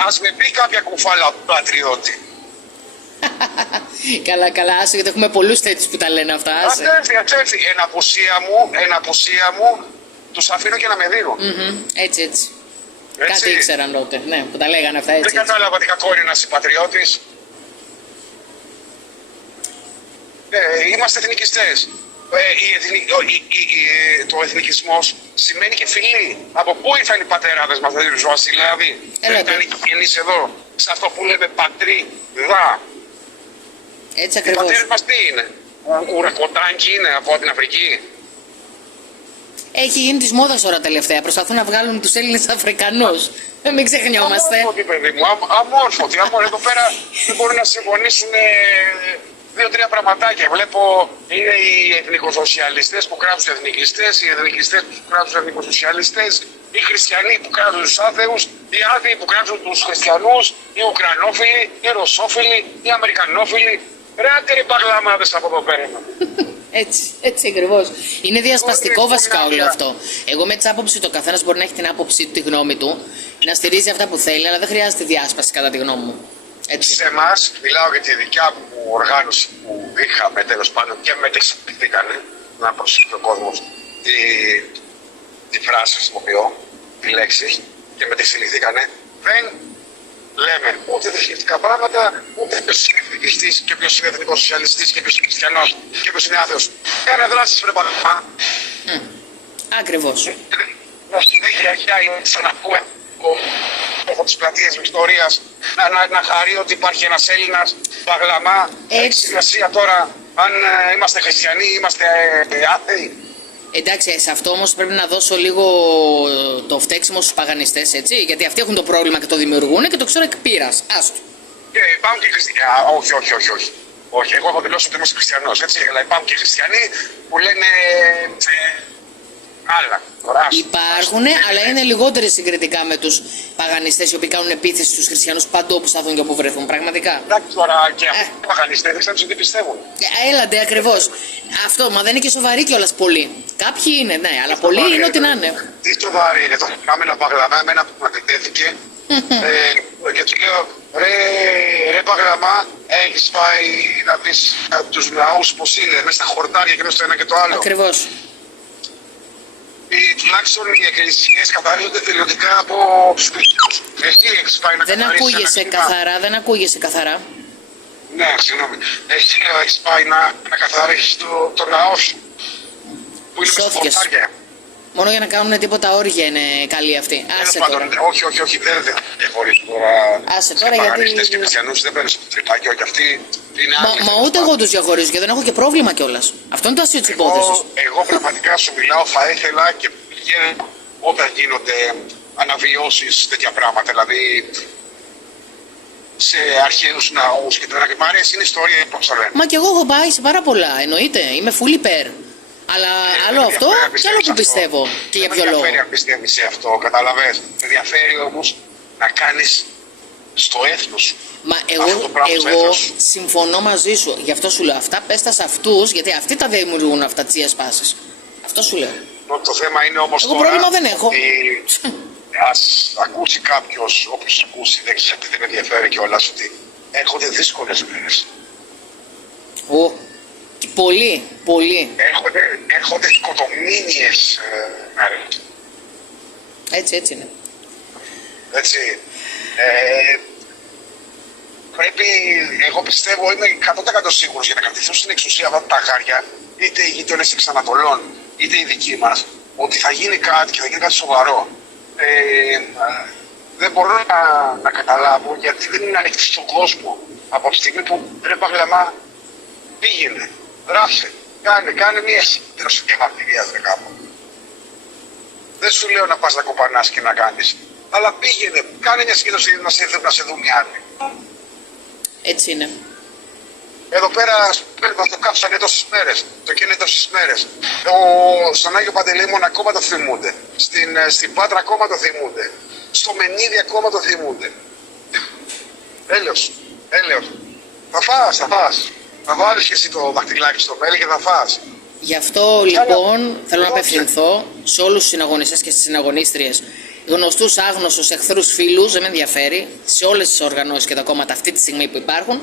Ας με πει κάποια κουφάλα πατριώτη. Καλά, καλά, άσε γιατί έχουμε πολλούς τέτοιους που τα λένε αυτά. Ας έρθει. Εν απουσία μου, τους αφήνω και να με δίνω. Έτσι, έτσι. Έτσι. Κάτι ήξεραν τότε, ναι, που τα λέγανε αυτά Δεν έτσι. έτσι. κατάλαβα τι κακό είναι να είσαι πατριώτης. Είμαστε εθνικιστές. Το εθνικισμός σημαίνει και φιλή. Από πού ήρθαν οι πατεράδες μας, δηλαδή οι Βασιλάδοι. Δεν Έλατε. ήταν γεννείς εδώ. Σε αυτό που λέμε πατρίδα. Έτσι Οι ακριβώς. πατέρες μας τι είναι. Ουρακοτάνκι είναι από την Αφρική. Έχει γίνει της μόδας τώρα τελευταία. Προσπαθούν να βγάλουν τους Έλληνες Αφρικανούς. Μην ξεχνιόμαστε. Αμόρφωτοι, παιδί μου. Αμόρφωτοι. Εδώ πέρα δεν μπορούν να συμφωνήσουν δύο-τρία πραγματάκια. Βλέπω είναι οι εθνικοσοσιαλιστές που κράζουν τους εθνικιστές, οι εθνικιστές που κράζουν τους εθνικοσοσιαλιστές, οι χριστιανοί που κράζουν τους άθεους, οι άθεοι που κράζουν τους χριστιανούς, οι Ουκρανόφιλοι, οι Ρωσόφιλοι, οι Αμερικανόφιλοι. Ρε άντε ρε παγλαμάδες από εδώ πέρα. Έτσι ακριβώς. Είναι διασπαστικό Όλοι βασικά είναι όλο άδεια. αυτό. Εγώ με τη άποψη το καθένας μπορεί να έχει την άποψή του, τη γνώμη του, να στηρίζει αυτά που θέλει, αλλά δεν χρειάζεται διάσπαση κατά τη γνώμη μου. Έτσι. Σε εμάς, μιλάω για τη δικιά μου οργάνωση που είχαμε τέλος πάντων και μετεξυπηθήκανε, να προσέχει ο κόσμος τη φράση χρησιμοποιώ, τη λέξη, και μετεξελιχθήκανε, δεν λέμε ούτε θρησκευτικά πράγματα, ούτε ποιος είναι εθνικιστής και ποιος είναι εθνικοσοσιαλιστής και ποιος είναι χριστιανός και ποιος είναι άθεος. Κάνε δράσεις πρέπει να Ακριβώς. συνέχεια είναι σαν να πούμε από τις πλατείες Βικτωρίας να χαρεί ότι υπάρχει ένας Έλληνας Παγλαμά. Έχει σημασία τώρα αν είμαστε χριστιανοί, είμαστε άθεοι. Εντάξει, σε αυτό όμως πρέπει να δώσω λίγο το φταίξιμο στους παγανιστές, έτσι, γιατί αυτοί έχουν το πρόβλημα και το δημιουργούν και το ξέρω εκ πείρας. Άστο. Και υπάρχουν και χριστιανοί. Όχι. Όχι, εγώ έχω δηλώσει ότι είμαι χριστιανός, έτσι, αλλά υπάρχουν και χριστιανοί που λένε άλλα. Τώρα, Υπάρχουν, αλλά είναι λιγότεροι συγκριτικά με τους παγανιστές οι οποίοι κάνουν επίθεση στους χριστιανούς παντού όπου σταθούν και όπου βρεθούν. Πραγματικά. εντάξει τώρα και αυτοί οι παγανιστές δεν ξέρουν τι πιστεύουν. Έλαντε, ακριβώς. Αυτό, μα δεν είναι και σοβαροί κιόλας πολλοί. Κάποιοι είναι, ναι, αλλά πολλοί είναι ό,τι να είναι. Τι σοβαρή είναι το κάνουμε ένα Παγλαμά, εμένα που με επιτέθηκε και του λέω ρε Παγλαμά, έχεις πάει να δεις τους ναούς πως είναι μέσα στα χορτάρια και μέσα στο ένα και το άλλο. Ακριβώς. Τουλάχιστον οι εκκλησίες καθαρίζονται τελειωτικά από τους χριστιανούς. Εσύ έχεις πάει να Δεν καθαρίσεις ένα ακούγεσαι κτήμα. καθαρά, δεν ακούγεσαι καθαρά. Ναι, συγγνώμη. Εσύ έχεις πάει να καθαρίσεις το ναό σου που είναι μέσα στα Σώθηκες. χορτάρια. Μόνο για να κάνουν τίποτα όργια είναι καλή αυτή. Άσε Τέλος τώρα. πάντων, όχι, δεν διαχωρίζω τώρα. Άσε τώρα, σε γιατί- παγανιστές και χριστιανούς δεν μπαίνουν στο τρυπάκι, όχι αυτοί είναι άλλοι. Μα ούτε εγώ τους διαχωρίζω και δεν έχω και πρόβλημα κιόλας. Αυτό είναι το αστείο της υπόθεσης. Εγώ πραγματικά σου μιλάω, θα ήθελα και πηγαίνω όταν γίνονται αναβιώσεις τέτοια πράγματα. Δηλαδή, σε αρχαίους ναούς και τέτοια. Μ' αρέσει, είναι ιστορία, πώς το λένε. Μα κι εγώ έχω πάει σε πάρα πολλά, εννοείται. Είμαι full υπέρ. Αλλά άλλο Δεν αυτό ενδιαφέρει αν και άλλο που πιστεύεις πιστεύω. αυτό. Και για ποιο Δεν λόγο. με ενδιαφέρει αν πιστεύεις σε αυτό, καταλαβες. Με ενδιαφέρει όμως να κάνεις στο έθνος σου. Μα Αυτό το πράγμα στο εγώ έθνος σου. συμφωνώ μαζί σου. Γι' αυτό σου λέω. Αυτά πέστα σε αυτούς, γιατί αυτοί τα δημιουργούν αυτά τις διασπάσεις. Αυτό σου λέω. Το θέμα είναι όμως Εγώ τώρα πρόβλημα δεν έχω. ότι ας ακούσει κάποιος, όποιος ακούσει, δεν ξέρω, δεν με ενδιαφέρει κιόλας, ότι έρχονται δύσκολες μέρες. Ω, και πολύ, πολύ. Έρχονται σκοτωμήνιες μέρες. Έτσι είναι. Έτσι. Πρέπει, εγώ πιστεύω, είμαι 100% σίγουρος για να κρατηθούν στην εξουσία αυτά τα γάρια, είτε οι γείτονες εξ Ανατολών, είτε οι δικοί μας, ότι θα γίνει κάτι και θα γίνει κάτι σοβαρό. Δεν μπορώ να καταλάβω γιατί δεν είναι ανοιχτή στον κόσμο από τη στιγμή που ρε Παγλαμά πήγαινε, δράσε, κάνε μια σύγκρουση διαμαρτυρίας ρε κάπου. Δεν σου λέω να πας να κοπανάς και να κάνεις, αλλά πήγαινε, κάνε μια σύγκρουση να σε δουν οι άλλοι. Έτσι είναι. Εδώ πέρα το κάψανε τόσες μέρες, το καίνε τόσες μέρες. Στον Άγιο Παντελεήμον ακόμα το θυμούνται. Στην Πάτρα ακόμα το θυμούνται. Στο Μενίδη ακόμα το θυμούνται. Έλεος. Θα φας. Θα βάλεις και εσύ το δαχτυλάκι στο μέλι και θα φας. Γι' αυτό λοιπόν θέλω να απευθυνθώ σε όλους τους συναγωνιστές και στις συναγωνίστριες, γνωστούς, άγνωστους, εχθρούς, φίλους, δεν με ενδιαφέρει, σε όλες τις οργανώσεις και τα κόμματα αυτή τη στιγμή που υπάρχουν,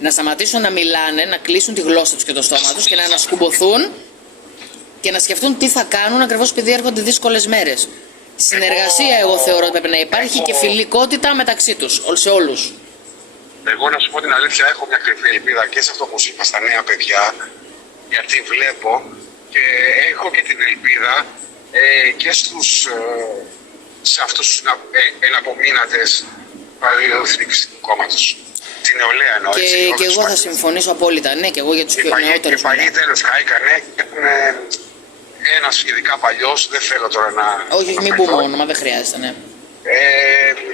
να σταματήσουν να μιλάνε, να κλείσουν τη γλώσσα τους και το στόμα τους και να ανασκουμποθούν και να σκεφτούν τι θα κάνουν ακριβώς επειδή έρχονται δύσκολες μέρες. Συνεργασία, εγώ θεωρώ ότι πρέπει να υπάρχει και φιλικότητα μεταξύ τους, σε όλους. Εγώ να σου πω την αλήθεια, έχω μια κρυφή ελπίδα και σε αυτό που σου είπα στα νέα παιδιά, γιατί βλέπω και έχω και την ελπίδα και σε αυτούς τους εναπομείνατες παλαιοεθνικιστικού κόμματος. Την νεολαία εννοώ. Και εγώ θα συμφωνήσω απόλυτα. Ναι, και εγώ για τους πιο νεότερους. Οι παλιοί τέλος χαήκανε. Ένας ειδικά παλιός, δεν θέλω τώρα να... Όχι, μην πούμε όνομα, δεν χρειάζεται, ναι.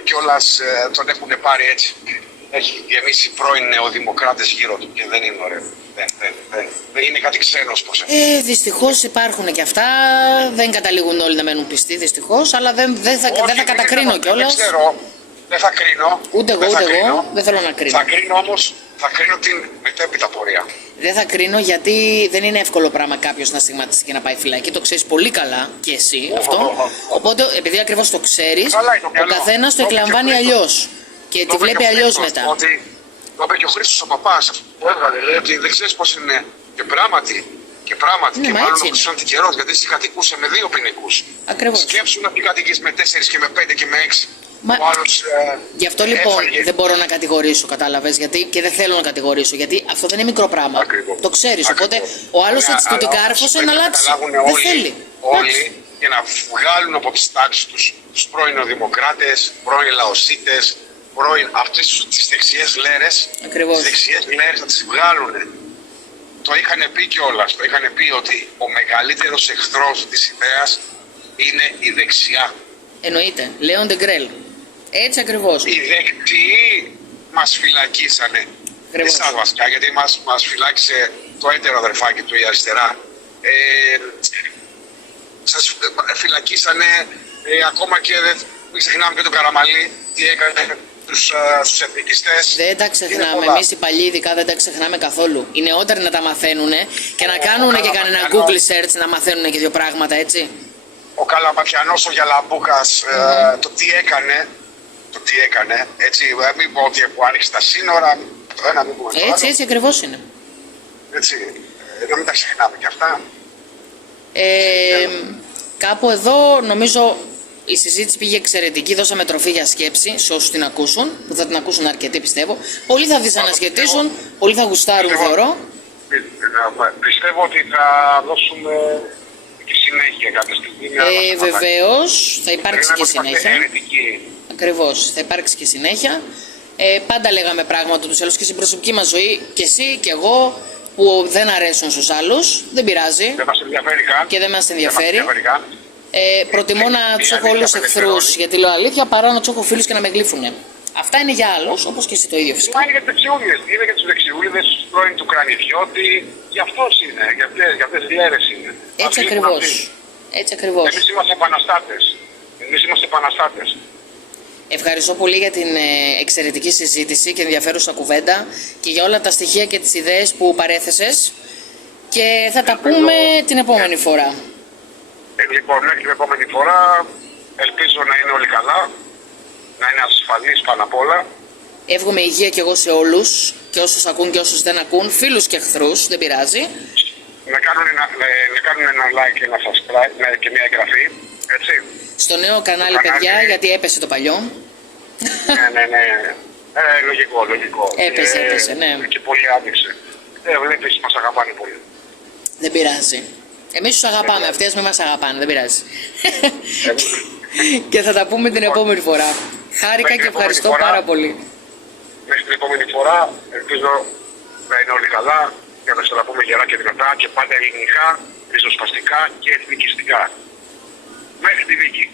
Κιόλας τον έχουν πάρει έτσι. Έχει γεμίσει πρώην νεοδημοκράτες γύρω του και δεν είναι ωραίο. Δεν είναι κάτι ξένος πως είναι. Δυστυχώς υπάρχουν και αυτά. Δεν καταλήγουν όλοι να μένουν πιστοί, δυστυχώς, αλλά δεν θα κατακρίνω κιόλας. Δεν ξέρω. Δεν θα κρίνω. Ούτε εγώ. Δεν θέλω να κρίνω. Θα κρίνω όμως, θα κρίνω την μετέπειτα πορεία. Δεν θα κρίνω γιατί δεν είναι εύκολο πράγμα κάποιος να στιγματιστεί και να πάει φυλακή. Το ξέρεις πολύ καλά και εσύ αυτό. Οπότε, επειδή ακριβώς το ξέρεις, ο καθένας το εκλαμβάνει αλλιώς. Και τη βλέπει αλλιώς μετά. Το είπε και ο Χρήστος ο παπάς που έβγαλε, λέει ότι δεν ξέρεις πώς είναι. Και πράγματι, και μάλλον όπως είναι τυχερός, γιατί εσύ κατοικούσε με 2 ποινικούς. Ακριβώς. Σκέψου να μην κατοικείς με 4 και με 5 και με 6. Γι' αυτό λοιπόν δεν μπορώ να κατηγορήσω, κατάλαβες, γιατί και δεν θέλω να κατηγορήσω, γιατί αυτό δεν είναι μικρό πράγμα. Ακριβώς. Το ξέρεις, οπότε ο άλλος έτσι του την κάρφωσε να αλλάξει. Δεν θέλει. Όλοι και να βγάλουν από τις τάξεις τους πρώην δημοκράτες, πρώην λαοσίτες, πρώην αυτές τις δεξιές λέρες. Ακριβώς. Τις δεξιές λέρες να τις βγάλουν. Το είχαν πει κιόλας, το είχαν πει ότι ο μεγαλύτερος εχθρός της ιδέας είναι η δεξιά. Εννοείται, Λέον Ντεγκρέλ. Έτσι ακριβώς. Οι δεξιοί μας φυλακίσανε. Εσάς βασικά, γιατί μας φυλάκισε το έτερο αδερφάκι του η αριστερά. Σας φυλακίσανε ακόμα και μην ξεχνάμε και τον Καραμαλή, τι έκανε στους εθνικιστές. Δεν τα ξεχνάμε. Εμείς οι παλιοί ειδικά δεν τα ξεχνάμε καθόλου. Οι νεότεροι να τα μαθαίνουν και να κάνουν και κανένα Google search να μαθαίνουν και 2 πράγματα, έτσι. Ο Καλαματιανός, ο Γιαλαμπούκας, το τι έκανε, έτσι, μην πω ότι άνοιξε τα σύνορα, το ένα μην πούμε το άλλο. Έτσι ακριβώς είναι. Έτσι, να μην τα ξεχνάμε και αυτά. Κάπου εδώ νομίζω η συζήτηση πήγε εξαιρετική, δώσαμε τροφή για σκέψη σε όσους την ακούσουν, που θα την ακούσουν αρκετοί πιστεύω. Πολλοί θα δυσανασχετήσουν, πολλοί θα γουστάρουν θεωρώ. Πιστεύω ότι θα δώσουμε και συνέχεια κάποια στιγμή. Βεβαίως, θα υπάρξει και συνέχεια. Ακριβώς, θα υπάρξει και συνέχεια. Πάντα λέγαμε πράγματα τους άλλους και στην προσωπική μας ζωή, και εσύ και εγώ, που δεν αρέσουν στους άλλους, δεν πειράζει. Δεν μας ενδιαφέρει καν. Και δεν μας ενδιαφέρει. Προτιμώ να τους έχω όλους εχθρούς, γιατί λέω αλήθεια, παρά να τους έχω φίλους και να με γλύφουνε. Αυτά είναι για άλλους, όπως και εσύ το ίδιο φυσικά. Μα είναι για τις δεξιούλιδες. Είναι για τους δεξιούλιδες, τους πρώην του Κρανιδιώτη. Για αυτός είναι. Για αυτές τις λέρες είναι. Έτσι ακριβώς. Έτσι ακριβώς. Εμείς είμαστε επαναστάτες. Εμείς είμαστε επαναστάτες. Ευχαριστώ πολύ για την εξαιρετική συζήτηση και ενδιαφέρουσα κουβέντα και για όλα τα στοιχεία και τις ιδέες που παρέθεσες και θα τα πούμε την επόμενη φορά. Λοιπόν, μέχρι την επόμενη φορά ελπίζω να είναι όλοι καλά, να είναι ασφαλείς πάνω απ' όλα. Εύχομαι υγεία και εγώ σε όλους και όσους ακούν και όσους δεν ακούν, φίλους και εχθρούς, δεν πειράζει. Να κάνουν ένα like και ένα subscribe και μια εγγραφή, έτσι. Στο νέο κανάλι, παιδιά, γιατί έπεσε το παλιό. Ναι. Λογικό. Έπεσε, ναι. Και πολύ άδειξε. Βλέπεις, μας αγαπάνε πολύ. Δεν πειράζει. Εμείς τους αγαπάμε, αυτές με μας αγαπάνε, δεν πειράζει. Και θα τα πούμε την επόμενη φορά. Χάρηκα και ευχαριστώ πάρα πολύ. Μέχρι την επόμενη φορά ελπίζω να είναι όλοι καλά και να τα πούμε γερά και δυνατά και πάντα ελληνικά, ριζοσπαστικά και εθνικιστικά. Μέχρι τη δίκη.